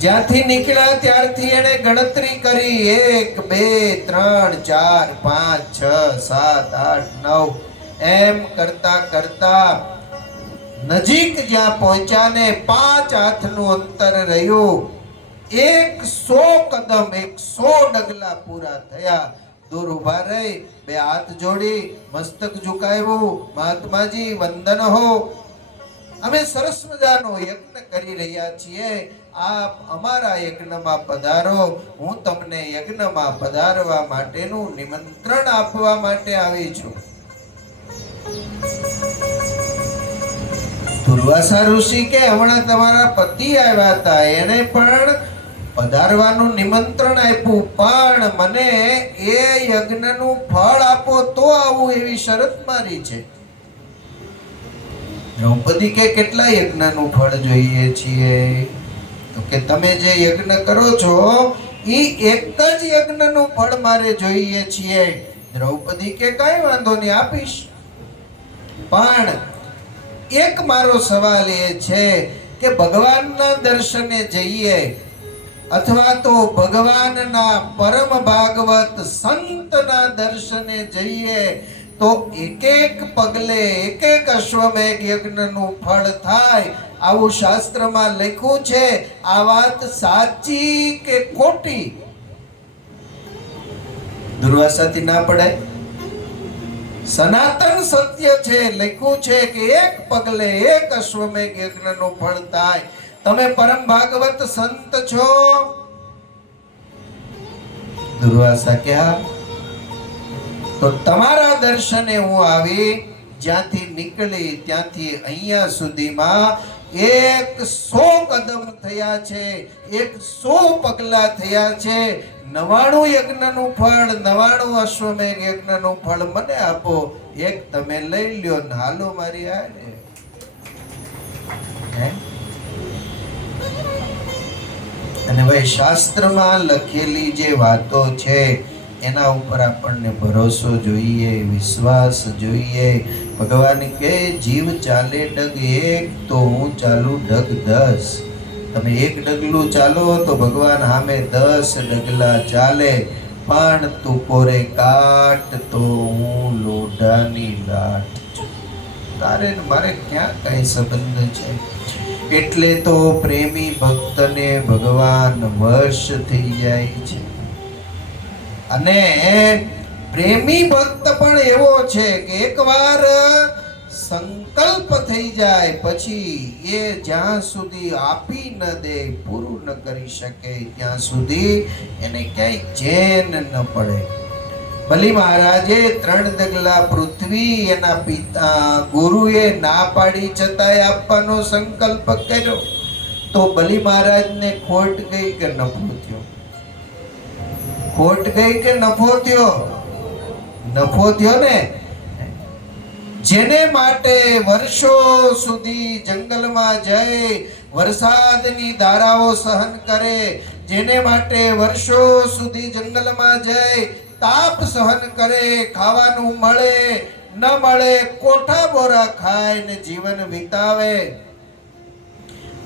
જ્યાંથી નીકળ્યા ત્યારથી એને ગણતરી કરી. 1 2 3 4 5 6 7 8 9 એમ કરતા કરતા નજીક જ્યાં પહોંચ્યા ને 5 હાથનું અંતર રહ્યું. 100 કદમ, 100 ડગલા પૂરા થયા. દૂર ઉભા રહી 2 હાથ જોડી મસ્તક ઝુકાવ્યું. મહાત્માજી વંદન હો, અમે સરસ મજાનો યજ્ઞ કરી રહ્યા છીએ. આપ અમારા યજ્ઞમાં પધારો, હું તમને યજ્ઞમાં પધારવા માટેનું નિમંત્રણ આપવા માટે આવી છું. દુર્વાસા ઋષિ કે હમણાં તમારા પતિ આવ્યા હતા, એને પણ પધારવાનું નિમંત્રણ આપ્યું, પણ મને એ યજ્ઞનું ફળ આપો તો આવું, એવી શરત મારી છે. દ્રૌપદી કે કેટલા યજ્ઞનું ફળ જોઈએ છીએ? તો કે તમે જે યજ્ઞ કરો છો એ એક જ યજ્ઞનું ફળ મારે જોઈએ છીએ. દ્રૌપદી કે કઈ વાંધો નહીં, આપીશ. પણ એક મારો સવાલ એ છે કે ભગવાનના દર્શને જઈએ અથવા તો ભગવાનના પરમ ભાગવત સંતના દર્શને જઈએ તો એક એક પગલે એક એક અશ્વમેઘ યજ્ઞનું ફળ થાય, આવું શાસ્ત્રમાં લખ્યું છે. આ વાત સાચી કે ખોટી? દુર્વાસાથી ના પડાય. સનાતન સત્ય છે, લખ્યું છે કે એક પગલે એક અશ્વમેઘ યજ્ઞનું ફળ થાય. તમે પરમ ભાગવત સંત છો? દુર્વાસા ક્યાં? તો તમારા દર્શને હું આવી, જ્યાંથી નીકળી ત્યાંથી અહીંયા સુધીમાં 100 કદમ થયા છે, 100 પગલા થયા છે. 99 યજ્ઞનું ફળ, 99 અશ્વમેઘ યજ્ઞનું ફળ મને આપો, એક તમે લઈ લ્યો ને હાલો મારી હારે. અને ભાઈ શાસ્ત્રમાં લખેલી જે વાતો છે એના ઉપર આપણને ભરોસો જોઈએ, વિશ્વાસ જોઈએ. ભગવાન કહે જીવ ચાલે ડગ એક તો હું ચાલું ડગ 10. તમે એક ડગલું ચાલો તો ભગવાન સામે 10 ડગલા ચાલે. પણ તું કોરે કાટ તો હું લોઢાની લાટ છું. તારે મારે ક્યાં કઈ સંબંધ છે? એટલે તો પ્રેમી ભક્તને ભગવાન વશ થઈ જાય છે. અને પ્રેમી ભક્ત પણ એવો છે કે એકવાર સંકલ્પ થઈ જાય પછી એ જ્યાં સુધી આપી ન દે, પૂરું ન કરી શકે, ત્યાં સુધી એને ક્યાંય ચેન ન પડે. બલિ મહારાજે 3 ડગલા પૃથ્વી એના પિતા ગુરુએ ના પાડી છતાંય આપવાનો સંકલ્પ કર્યો. તો બલિ મહારાજને ખોટ ગઈ કે નફો થયો? ખોટ ગઈ કે નફો થયો? નફો થયો ને. જેને માટે વર્ષો સુધી જંગલમાં જઈ વરસાદની ધારાઓ સહન કરે, જેને માટે વર્ષો સુધી જંગલમાં જઈ તાપ સહન કરે, ખાવાનું મળે ન મળે કોઠા બોરા ખાય ને જીવન વિતાવે,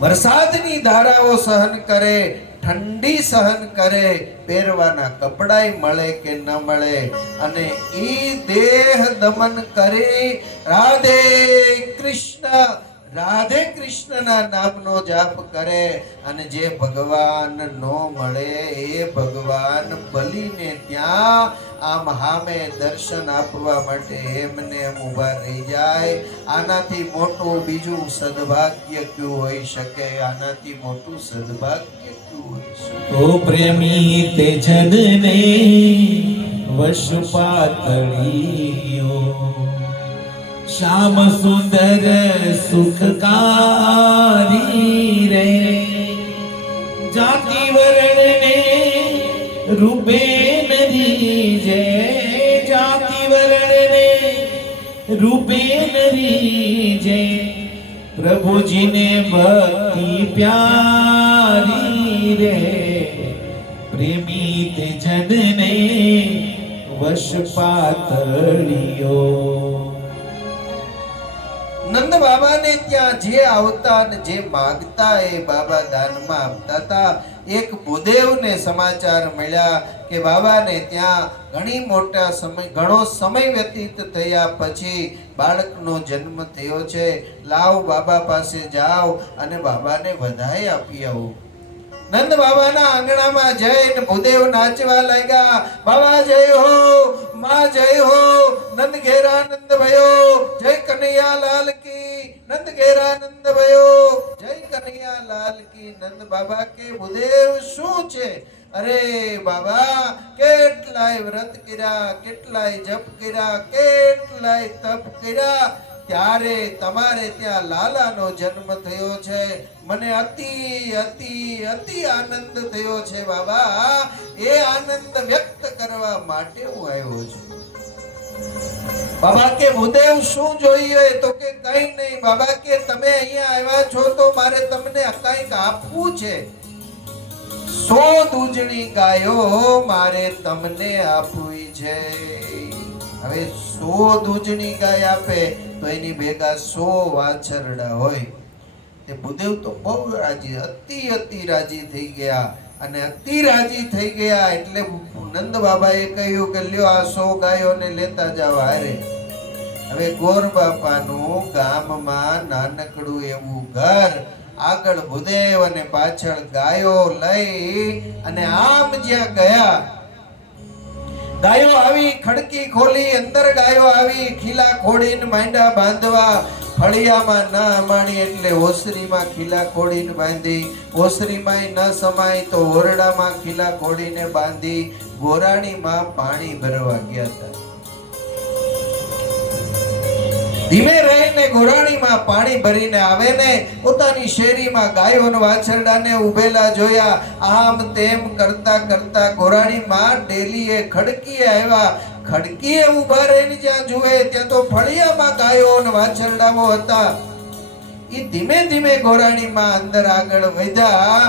વરસાદની ધારાઓ સહન કરે, ઠંડી સહન કરે, પહેરવાના કપડાય મળે કે ન મળે, અને ઈ દેહ દમન કરી રાધે કૃષ્ણના નામનો જાપ કરે. અને જે ભગવાન નો મળે એ ભગવાન બલિને ત્યાં આમ હામે દર્શન આપવા માટે એમને એમ ઊભા રહી જાય. આનાથી મોટું બીજું સદભાગ્ય ક્યું હોઈ શકે? આનાથી મોટું સદભાગ્ય ક્યું હોઈ શકે? ઓ પ્રેમી તે જનને વશ પાતળીયો, શ્યામ સુંદર સુખકારી રે, જાતિ વર્ણને રૂપે નરી જય, જાતિ વર્ણને રૂપે નરી જય, પ્રભુજીને ભક્તિ પ્યારી રે, પ્રેમી તે જનને વશ પાતળિયો. નંદ બાબાને ત્યાં જે આવતા ને જે માંગતા એ બાબા દાનમાં આપતા હતા. એક ભૂદેવને સમાચાર મળ્યા કે બાબાને ત્યાં ઘણો સમય વ્યતીત થયા પછી બાળકનો જન્મ થયો છે, લાવ બાબા પાસે જાઓ અને બાબાને વધાઈ આપી આવો. નંદ બાબાના આંગણામાં જઈને ભૂદેવ નાચવા લાગ્યા. બાબા જય હો, માં જય હો, નંદ ઘેરા નંદ ભયો, જય કનૈયા લાલ કી, નંદ ઘેરા નંદ ભયો, જય કનૈયા લાલ કી. નંદ બાબા કે ભૂદેવ શું છે? અરે બાબા, કેટલાય વ્રત કર્યા, કેટલાય જપ કર્યા, કેટલાય તપ કર્યા, ત્યારે તમારે ત્યાં લાલાનો જન્મ થયો છે. મને અતિ અતિ અતિ આનંદ થયો છે બાબા. એ આનંદ વ્યક્ત કરવા માટે હું આવ્યો છું. બાબા કે ભૂદેવ શું જોઈએ? તો કે કઈ નહીં. બાબા કે તમે અહીંયા આવ્યા છો તો મારે તમને કંઈક આપવું છે. 100 દૂધની ગાયો મારે તમને આપવી છે. હવે 100 દૂધની ગાય આપે તો એની ભેગા 100 વાછરડા હોય. તે ભૂદેવ તો બહુ રાજી, અતિ રાજી થઈ ગયા. અને અતિ રાજી થઈ ગયા એટલે નંદ બાબાએ કહ્યું કે લ્યો આ 100 ગાયોને લેતા જાઓ હારે. હવે ગોર બાપાનું ગામમાં નાનકડું એવું ઘર, આગળ ભૂદેવ અને પાછળ ગાયો લઈ અને આમ જ્યાં ગયા, ગાયો આવી, ખડકી ખોલી, અંદર ગાયો આવી, ખીલા ખોડીને માંડ્યા બાંધવા. ફળિયામાં ન અમાણી એટલે ઓસરીમાં ખીલા ખોડીને બાંધી, ઓસરીમાં ન સમાય તો ઓરડામાં ખીલા ખોડીને બાંધી, ગોરાણીમાં પાણી ભરવા ગયા હતા. ધીમે રહીને ગોરાણીમાં પાણી ભરીને આવે ને પોતાની શેરીમાં ગાયોનો વાછરડાને ઉભેલા જોયા. આમ તેમ કરતા કરતા ગોરાણીમાં ડેલીએ ખડકીએ આવ્યા. ખડકીએ ઉભા રહીને જ્યાં જુએ ત્યાં તો ફળિયામાં ગાયો અને વાછરડાઓ હતા. એ ધીમે ધીમે ગોરાણીમાં અંદર આગળ વધ્યા.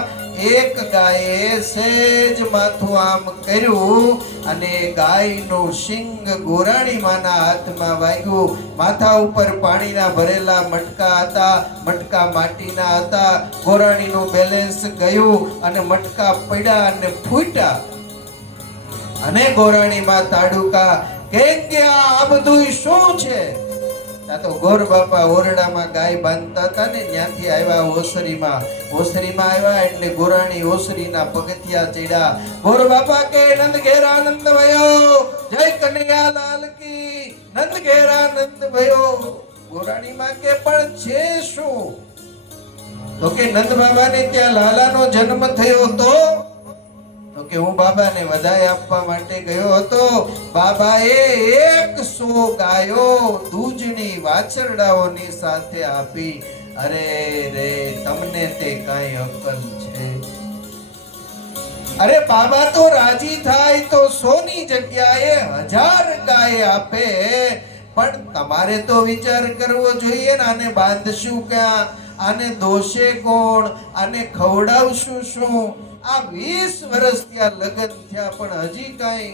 એક ગાયે સેજ માથું આમ કર્યું અને ગાયનું શિંગ ગોરાણીમાના હાથમાં વાગ્યું. માથા ઉપર પાણીના ભરેલા મટકા હતા, મટકા માટીના હતા. ગોરાણીનું બેલેન્સ ગયું અને મટકા પડ્યા અને ફૂટ્યા. અને ગોરાણીમાં તાડુકા કે આ બધું શું છે? તો ગોર બાપા ઓરડામાં ગાય બાંધતા હતા ને, ત્યાંથી આવ્યા ઓસરીમાં. ઓસરીમાં આવ્યા એટલે ગોરાણી ઓસરીના પગથિયા ચડ્યા. ગોર બાપા કે નંદ ઘેરા નંદ ભયો, જય કનૈયા લાલ કી, નંદ ઘેરા નંદ ભયો. ગોરાણીમાં કે પણ છે શું? તો કે નંદ બાબાને ત્યાં લાલાનો જન્મ થયો હતો. તો કે હું બાબાને વધાઈ આપવા માટે ગયો હતો. બાબાએ 100 ગાયો દૂધની વાછરડાઓની સાથે આપી. અરે રે, તમને તે કાંઈ અક્કલ છે? અરે બાબા તો રાજી થાય તો 100 ની જગ્યાએ 1000 ગાય આપે. પણ તમારે તો વિચાર કરવો જોઈએ ને, આને બાંધશું ક્યાં? આને દોષે કોણ? આને ખવડાવશું શું? આ 20 વર્ષ ત્યાં લગ્ન થયા પણ હજી કાંઈ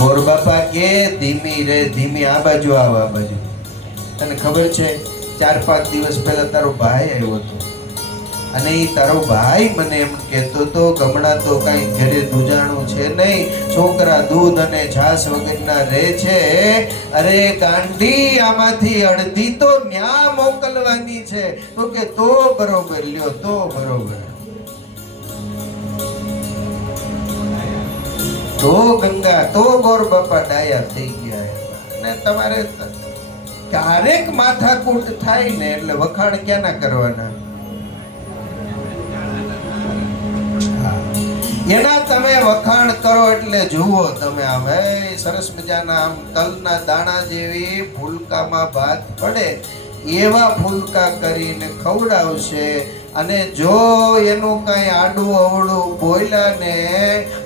મોર બાપા કે ધીમી રે ધીમી, આ બાજુ આવ, આ બાજુ. તને ખબર છે 4-5 દિવસ પહેલા તારો ભાઈ આવ્યો હતો અને એ તારો ભાઈ મને એમ કહેતો હતો ગમણા તો કાંઈ ઘરે દૂજાણું છે નહીં, છોકરા દૂધ અને છાશ વગરના રહે છે. અરે ગાંડી, આમાંથી અડધી તો ન્યા મોકલવાની છે. તો કે તો બરોબર, લ્યો તો બરોબર. તો ગંગા, તો ગોર બાપા ડાયા થઈ ગયા. અને તમારે ક્યારેક માથાકૂટ થાય ને એટલે વખાણ ક્યાંના કરવાના? એના તમે વખાણ કરો એટલે જુઓ તમે આમ સરસ મજાના આમ તલના દાણા જેવી ફૂલકામાં ભાત પડે એવા ફૂલકા કરીને ખવડાવશે. અને જો એનું કાંઈ આડું અવળું બોલ્યા ને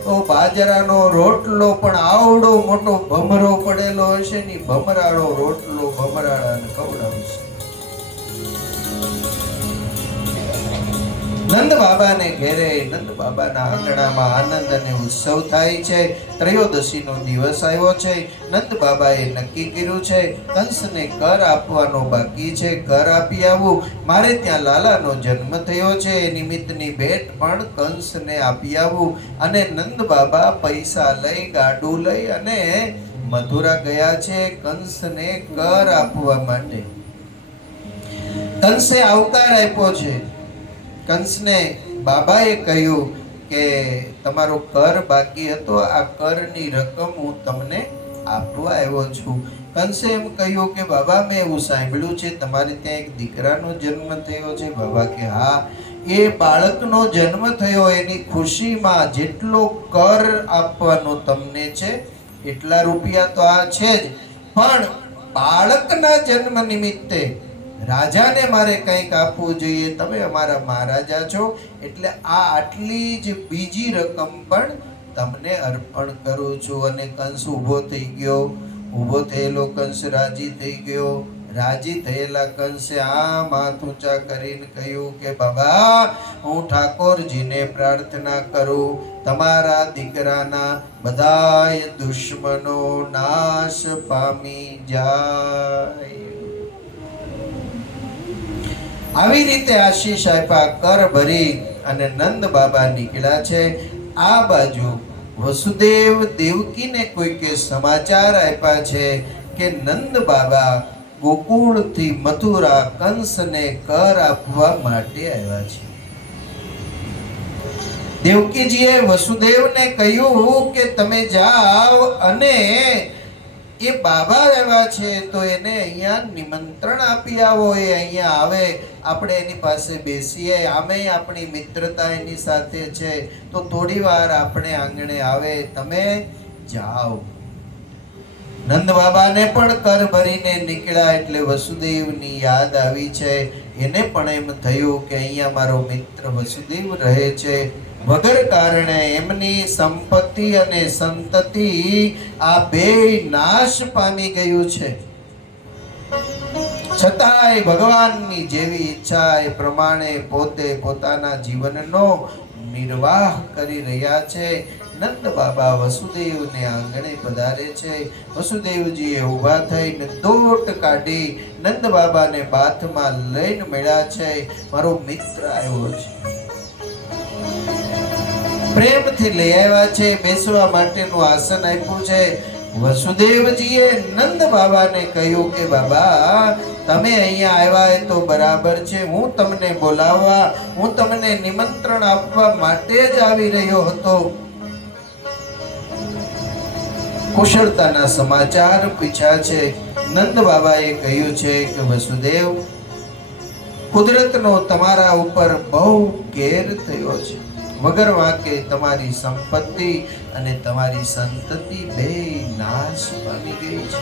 તો બાજરાનો રોટલો પણ આવડો મોટો ભમરો પડેલો હશે ને, ભમરાળો રોટલો ભમરાળાને ખવડાવશે. નંદ બાબાને ઘેરે, નંદ બાબાના આંગણામાં આનંદ અને ઉત્સવ થાય છે. ત્રયોદશીનો દિવસ આવ્યો છે. નંદ બાબાએ નક્કી કર્યું છે કંસને કર આપવાનો બાકી છે, કર આપી આવું. મારે ત્યાં લાલાનો જન્મ થયો છે, એ નિમિત્તની ભેટ પણ કંસને આપી આવું. અને નંદ બાબા પૈસા લઈ, ગાડું લઈ અને મથુરા ગયા છે કંસને કર આપવા માટે. કંસે આવકાર આપ્યો છે. કંસને બાબાએ કહ્યું કે તમારો કર બાકી હતો, આ કરની રકમ હું તમને આપવા આવ્યો છું. કંસે એમ કહ્યું કે બાબા, મેં એવું સાંભળ્યું છે તમારે ત્યાં એક દીકરાનો જન્મ થયો છે. બાબા કે હા, એ બાળકનો જન્મ થયો એની ખુશીમાં જેટલો કર આપવાનો તમને છે એટલા રૂપિયા તો આ છે જ, પણ બાળકના જન્મ નિમિત્તે રાજાને મારે કંઈક આપવું જોઈએ. તમે અમારા મહારાજા છો એટલે આ આટલી જ બીજી રકમ પણ તમને અર્પણ કરું છું. અને કંસ ઊભો થઈ ગયો. ઊભો થયેલો કંસ રાજી થઈ ગયો. રાજી થયેલા કંસે આમ હાથ ઊંચા કરીને કહ્યું કે બાબા, હું ઠાકોરજીને પ્રાર્થના કરું તમારા દીકરાના બધાય દુશ્મનો નાશ પામી જાય. આવી રીતે આશીષ આપ્યા, કર ભરી અને નંદ બાબા નીકળ્યા છે. આ બાજુ વસુદેવ દેવકીને કોઈકે સમાચાર આપ્યા છે કે નંદ બાબા ગોકુળથી મથુરા કંસને કર આપવા માટે આવ્યા છે. દેવકીજીએ વસુદેવને કહ્યું કે તમે જાઓ અને એ બાબા આવ્યા છે તો એને અહીંયા નિમંત્રણ આપી આવો. એ અહીંયા આવે, આપણે એની પાસે બેસીએ. આમે આપણી મિત્રતા એની સાથે છે તો થોડી વાર આપણે આંગણે આવે. તમે જાઓ. નંદ બાબાને પણ કર ભરીને નીકળ્યા એટલે વસુદેવની યાદ આવી છે. એને પણ એમ થયું કે અહીંયા મારો મિત્ર વસુદેવ રહે છે. વગર કારણે એમની સંપત્તિ અને સંતતિ આ બે નાશ પામી ગયું છે. છતાંય ભગવાનની જેવી ઈચ્છા એ પ્રમાણે પોતે પોતાના જીવનનો નિર્વાહ કરી રહ્યા છે. નંદ બાબા વસુદેવને આંગણે પધારે છે. વસુદેવજીએ ઊભા થઈને દોટ કાઢી નંદ બાબાને બાથમાં લઈને મળ્યા છે. મારો મિત્ર આવ્યો છે. પ્રેમથી લઈ આવ્યા છે. બેસવા માટેનું આસન આપ્યું છે. વસુદેવજીએ નંદ બાબાને કહ્યું કે બાબા, તમે અહીંયા આવ્યા એ તો બરાબર છે. હું તમને બોલાવવા, હું તમને નિમંત્રણ આપવા માટે જ આવી રહ્યો હતો. કુશળતાના સમાચાર પૂછ્યા છે. નંદ બાબાએ કહ્યું છે કે વસુદેવ, કુદરતનો તમારા ઉપર બહુ કેર થયો છે. વગર વાંકે તમારી સંપત્તિ અને તમારી સંતતિ બે નાશ પામી ગઈ છે.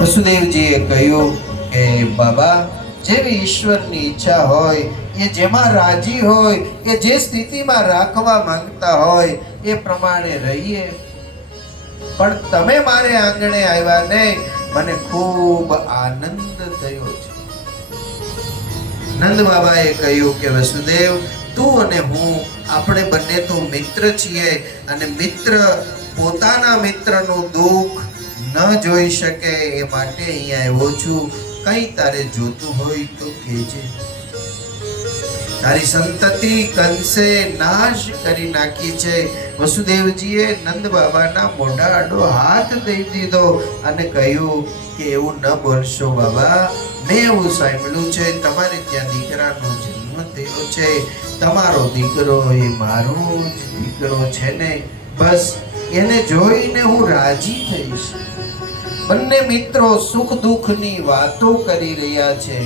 વસુદેવજીએ કહ્યું કે બાબા, જેવી ઈશ્વરની ઈચ્છા હોય, એ જેમાં રાજી હોય, એ જે સ્થિતિમાં રાખવા માંગતા હોય એ પ્રમાણે રહીએ. પણ તમે મારે આંગણે આવ્યા ને, મને ખૂબ આનંદ થયો છે. નંદ બાબાએ કહ્યું કે વસુદેવ, તું અને હું આપણે બંને તો મિત્ર છીએ અને મિત્ર પોતાના મિત્રનું દુઃખ ન જોઈ શકે એ માટે અહીંયા આવ્યો છું. કંઈ તારે જોતું હોય તો કહેજે. તારી સંતતિ કંસે નાશ કરી નાખી છે. વસુદેવજીએ નંદ બાબાના મોઢા આડો હાથ દઈ દીધો અને કહ્યું કે એવું ન બોલશો બાબા. મેં એવું સાંભળ્યું છે તમારે ત્યાં દીકરાનો જન્મ થયો છે. તમારો દીકરો એ મારો જ દીકરો છે ને, બસ એને જોઈને હું રાજી થઈશ. બંને મિત્રો સુખ દુઃખની વાતો કરી રહ્યા છે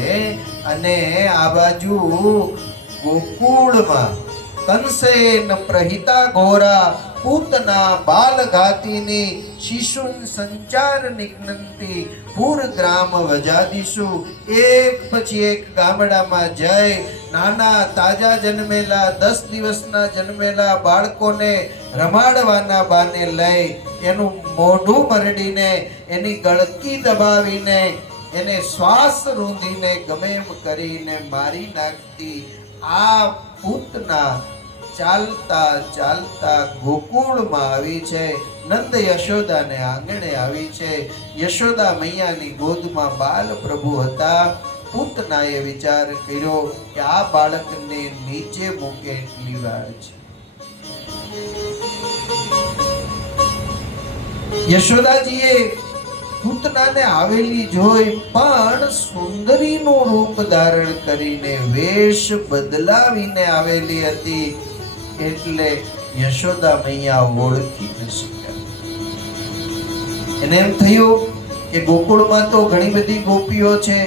અને આ બાજુ ગોકુળમાં કંસેન પ્રહિતા ઘોરા પૂતના બાલઘાતીની શિશુન સંચાર નિઘ્નંતી પૂર ગ્રામ વજાદીશુ. એક પછી એક ગામડામાં જઈ નાના તાજા જન્મેલા 10 દિવસના જન્મેલા બાળકોને રમાડવાના બાને લઈ એનું મોઢું મરડીને, એની ગળકી દબાવીને, એને શ્વાસ રૂંધીને ગમે એમ કરીને મારી નાખતી આ પૂતના ચાલતા ચાલતા ગોકુળમાં આવી છે. નંદ યશોદાને આંગણે આવી છે. યશોદા મૈયાની ગોદમાં બાલ પ્રભુ હતા. પૂતનાએ વિચાર કર્યો કે આ બાળકને નીચે મૂકે એટલી વાર છે. યશોદાજીએ પૂતનાને આવેલી જોઈ પણ સુંદરીનું રૂપ ધારણ કરીને વેશ બદલાવીને આવેલી હતી, એટલે યશોદા મૈયા ઓળખી ન શક્યા. એને એમ થયું કે ગોકુળમાં તો ઘણી બધી ગોપીઓ છે,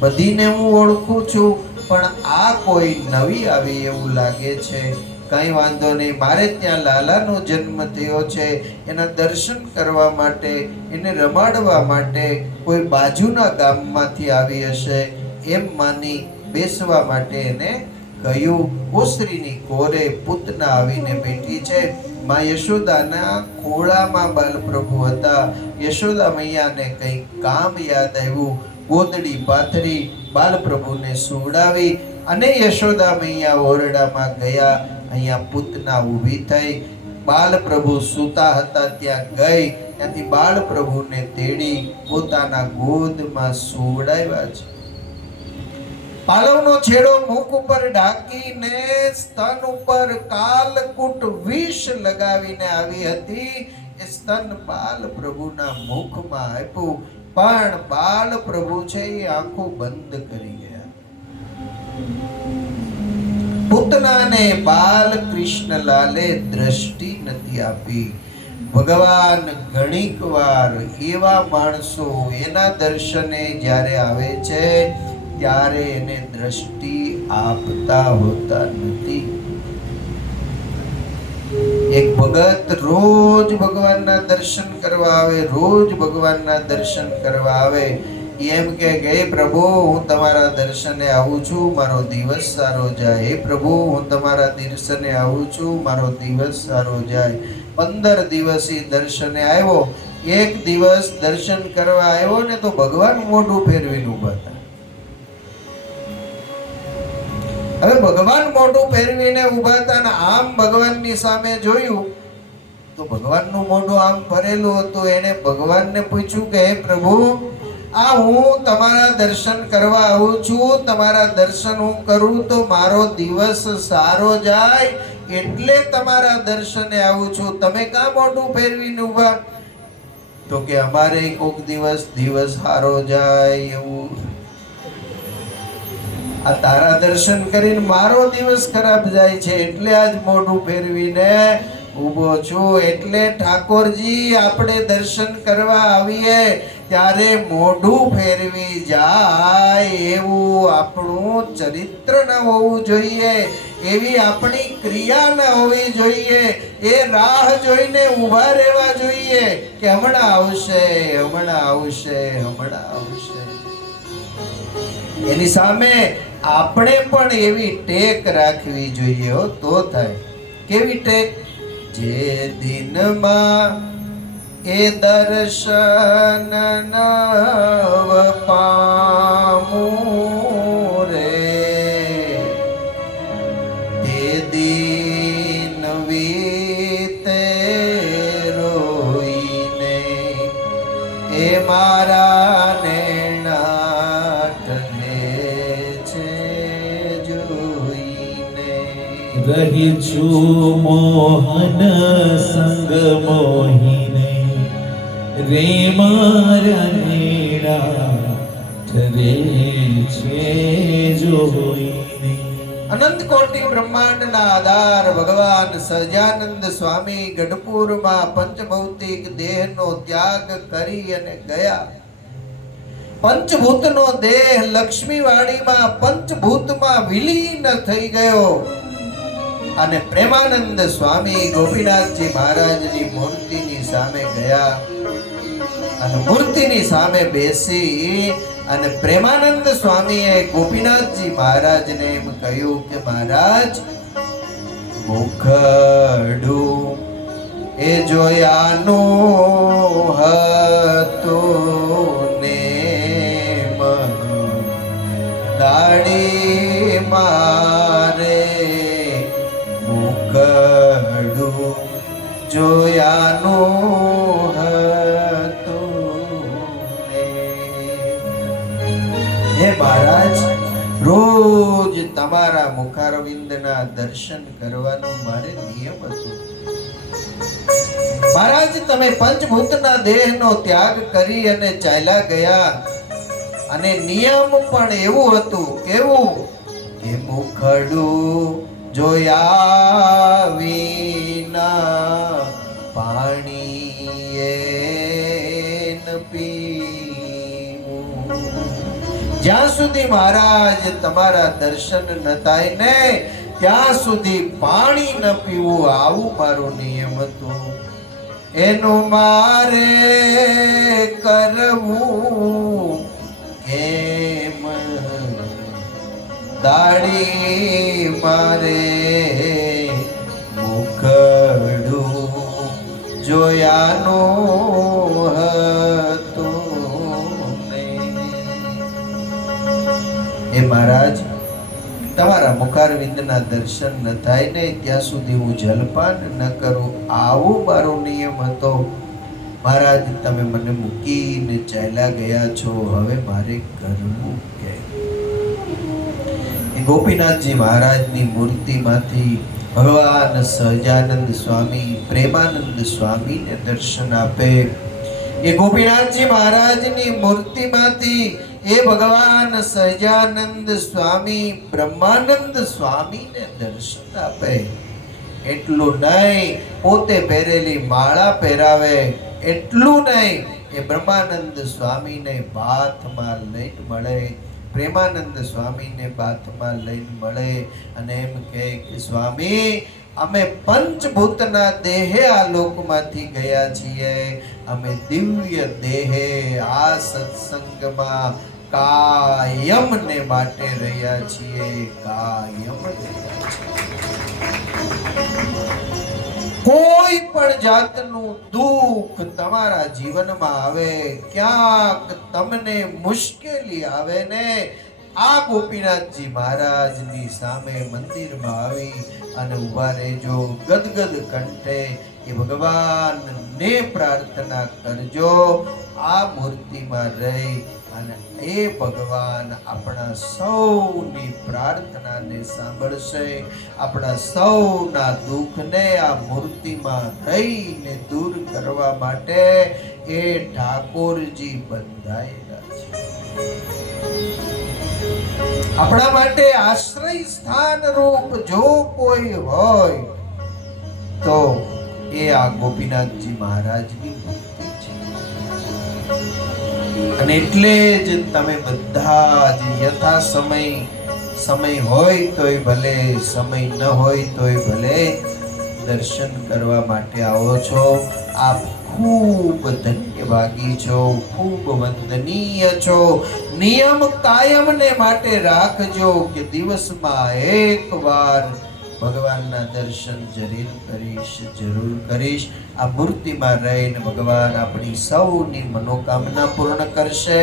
બધીને હું ઓળખું છું, પણ આ કોઈ નવી આવી એવું લાગે છે. કઈ વાંધો નહીં, મારે ત્યાં લાલાનો જન્મ થયો છે, એના દર્શન કરવા માટે, એને રમાડવા માટે કોઈ બાજુના ગામમાંથી આવી હશે એમ માની બેસવા માટે એને કહ્યું. ઓસરીની કોરે પૂતના આવીને બેઠી છે. માં યશોદાના ખોળામાં બાલપ્રભુ હતા. યશોદા મૈયાને કંઈક કામ યાદ આવ્યું, ગોદડી પાથરી બાલપ્રભુને સુવડાવી અને યશોદા મૈયા ઓરડામાં ગયા. અહીંયા પૂતના ઊભી થઈ, બાલપ્રભુ સૂતા હતા ત્યાં ગઈ, ત્યાંથી બાલપ્રભુને તેડી પોતાના ગોદમાં સુવડાવ્યા છે. પાલવનો છેડો મુખ ઉપર ઢાંકીને સ્તન ઉપર કાલકૂટ વિષ લગાવીને આવી હતી. એ સ્તન બાલપ્રભુના મુખમાં આપ્યું, પણ બાલપ્રભુ છે એ આંખો બંધ કરી ગયા. પૂતનાને બાલકૃષ્ણલાલે દ્રષ્ટિ નથી આપી. ભગવાન ઘણીક વાર એવા માણસો એના દર્શને જ્યારે આવે છે ત્યારે એને દ્રષ્ટિ આપતા હોતા નથી. એક ભગત રોજ ભગવાનના દર્શન કરવા આવે, રોજ ભગવાનના દર્શન કરવા આવે. એમ કે હે પ્રભુ, હું તમારા દર્શને આવું છું, મારો દિવસ સારો જાય. હે પ્રભુ, હું તમારા દર્શને આવું છું, મારો દિવસ સારો જાય. 15 દિવસ દર્શને આવ્યો. એક દિવસ દર્શન કરવા આવ્યો ને તો ભગવાન મોઢું ફેરવીને ઊભા હતા. હવે ભગવાન મોઢું ફેરવીને ઊભા હતા ને આમ ભગવાનની સામે જોયું તો ભગવાનનું મોઢું આમ ફરેલું હતું. એને ભગવાનને પૂછ્યું કે હે પ્રભુ, આ હું તમારા દર્શન કરવા આવું છું, તમારા દર્શન હું કરું તો મારો દિવસ સારો જાય એટલે તમારા દર્શને આવું છું, તમે કાં મોઢું ફેરવીને ઊભા? તો કે અમારે કોક દિવસ સારો જાય એવું, આ તારા દર્શન કરીને મારો દિવસ ખરાબ જાય છે એટલે આજ મોઢું ફેરવીને ઊભો છું. એટલે ઠાકોરજી, આપણે દર્શન કરવા આવીએ ત્યારે મોઢું ફેરવી જાય એવું આપણું ચરિત્ર ન હોવું જોઈએ, એવી આપણી ક્રિયા ન હોવી જોઈએ. એ રાહ જોઈને ઊભા રહેવા જોઈએ કે હમણાં આવશે, હમણાં આવશે, હમણાં આવશે. એની સામે આપણે પણ એવી ટેક રાખવી જોઈએ હો, તો થાય. કેવી ટેક? જે દિનમાં એ દર્શન નવ પામું રે, તે દિન વીતે રોઈને, એ મારા નેણા ટલે છે જોઈને. રહી છું મોહન સંગ મોહિને, રે મારા નેણા ઠરે છે જોઈને. અનંત કોટી બ્રહ્માંડના આધાર ભગવાન સહજાનંદ સ્વામી ગઢપુરમાં પંચભૌતિક દેહનો ત્યાગ કરી અને ગયા. પંચભૂતનો દેહ લક્ષ્મીવાડીમાં પંચભૂતમાં વિલીન થઈ ગયો અને પ્રેમાનંદ સ્વામી ગોપીનાથજી મહારાજની મૂર્તિની સામે ગયા અને મૂર્તિની સામે બેસી અને પ્રેમાનંદ સ્વામીએ ગોપીનાથજી મહારાજને એમ કહ્યું કે મહારાજ, મુખડું એ જોયાનું હતું ને દાડી મારે, મુખડું જોયાનું હતું ને. હે મહારાજ, રોજ તમારા મુખારવિંદના દર્શન કરવાનું મારે નિયમ હતું, મહારાજ તમે પંચભૂતના દેહનો ત્યાગ કરી અને ચાલ્યા ગયા અને નિયમ પણ એવું હતું કેવું કે મુખડું જોયા વિના પાણી ન પીવું. જ્યાં સુધી મહારાજ તમારા દર્શન ન થાય ને ત્યાં સુધી પાણી ન પીવું, આવું મારો નિયમ હતું. એનું મારે કરવું કેમ, દાડી મારે મુખડું જોયાનું હતું ને. એ મહારાજ તમારા મુખારવિંદના દર્શન ન થાય ને ત્યાં સુધી હું જલપાન ન કરું, આવો મારો નિયમ હતો. મહારાજ તમે મને મૂકીને ચાલ્યા ગયા છો, હવે મારે કરવું કે? ગોપીનાથજી મહારાજની મૂર્તિમાંથી ભગવાન સહજાનંદ સ્વામી પ્રેમાનંદ સ્વામીને દર્શન આપે. એ ગોપીનાથજી મહારાજની મૂર્તિમાંથી એ ભગવાન સહજાનંદ સ્વામી બ્રહ્માનંદ સ્વામીને દર્શન આપે. એટલું નહીં, પોતે પહેરેલી માળા પહેરાવે. એટલું નહીં, એ બ્રહ્માનંદ સ્વામીને બાથમાં લઈને મળે, પ્રેમાનંદ સ્વામીને બાથમાં લઈને મળે અને એમ કહે કે સ્વામી, અમે પંચભૂતના દેહે આ લોકમાંથી ગયા છીએ, અમે દિવ્ય દેહે આ સત્સંગમાં કાયમ ને માટે રહ્યા છીએ, કાયમ રહ્યા છીએ. કોઈ પણ જાતનું દુઃખ તમારા જીવનમાં આવે, ક્યાંક તમને મુશ્કેલી આવે ને, આ ગોપીનાથજી મહારાજની સામે મંદિરમાં આવી અને ઊભા રહેજો. ગદગદ કંઠે એ ભગવાનને પ્રાર્થના કરજો. આ મૂર્તિમાં રહી અને એ ભગવાન આપણા સૌની પ્રાર્થનાને સાંભળશે. આપણા સૌના દુઃખને આ મૂર્તિમાં રહીને દૂર કરવા માટે એ ઠાકોરજી બંધાયેલા છે. આપણા માટે આશ્રય સ્થાન રૂપ જો કોઈ હોય તો એ આ ગોપીનાથજી મહારાજની મૂર્તિ છે. અને એટલે જ તમે બધા જ યથા સમય હોય તોય ભલે, સમય ન હોય તોય ભલે દર્શન કરવા માટે આવો છો. આપ ખૂબ ધન્યભાગી છો, ખૂબ વંદનીય છો. નિયમ કાયમને માટે રાખજો કે દિવસમાં એકવાર ભગવાનના દર્શન જરૂર કરીશ. આ મૂર્તિમાં રહીને ભગવાન આપણી સૌની મનોકામના પૂર્ણ કરશે.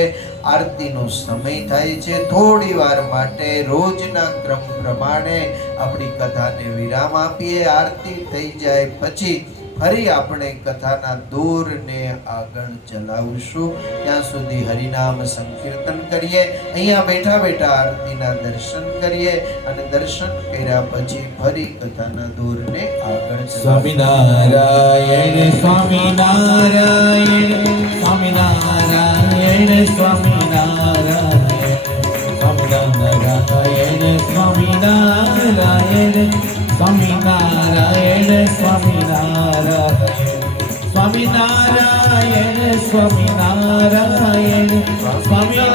આરતીનો સમય થાય છે, થોડી વાર માટે રોજના ક્રમ પ્રમાણે આપણી કથાને વિરામ આપીએ. આરતી થઈ જાય પછી ફરી આપણે કથાના દોરને આગળ ચલાવશું. ત્યાં સુધી હરિનામ સંકીર્તન કરીએ, અહીંયા બેઠા બેઠા આરતીના દર્શન કરીએ અને દર્શન કર્યા પછી ફરી કથાના દોરને આગળ સ્વામિનારાયણ સ્વામિનારાયણ સ્વામિનારાયણ સ્વામિનારાયણ સ્વામિનારાયણ સ્વામિનારાયણ સ્વામિનારાયણ સ્વામિનારાયણ સ્વામિનારાયણ સ્વામિનારાયણ સ્વામિનારાયણ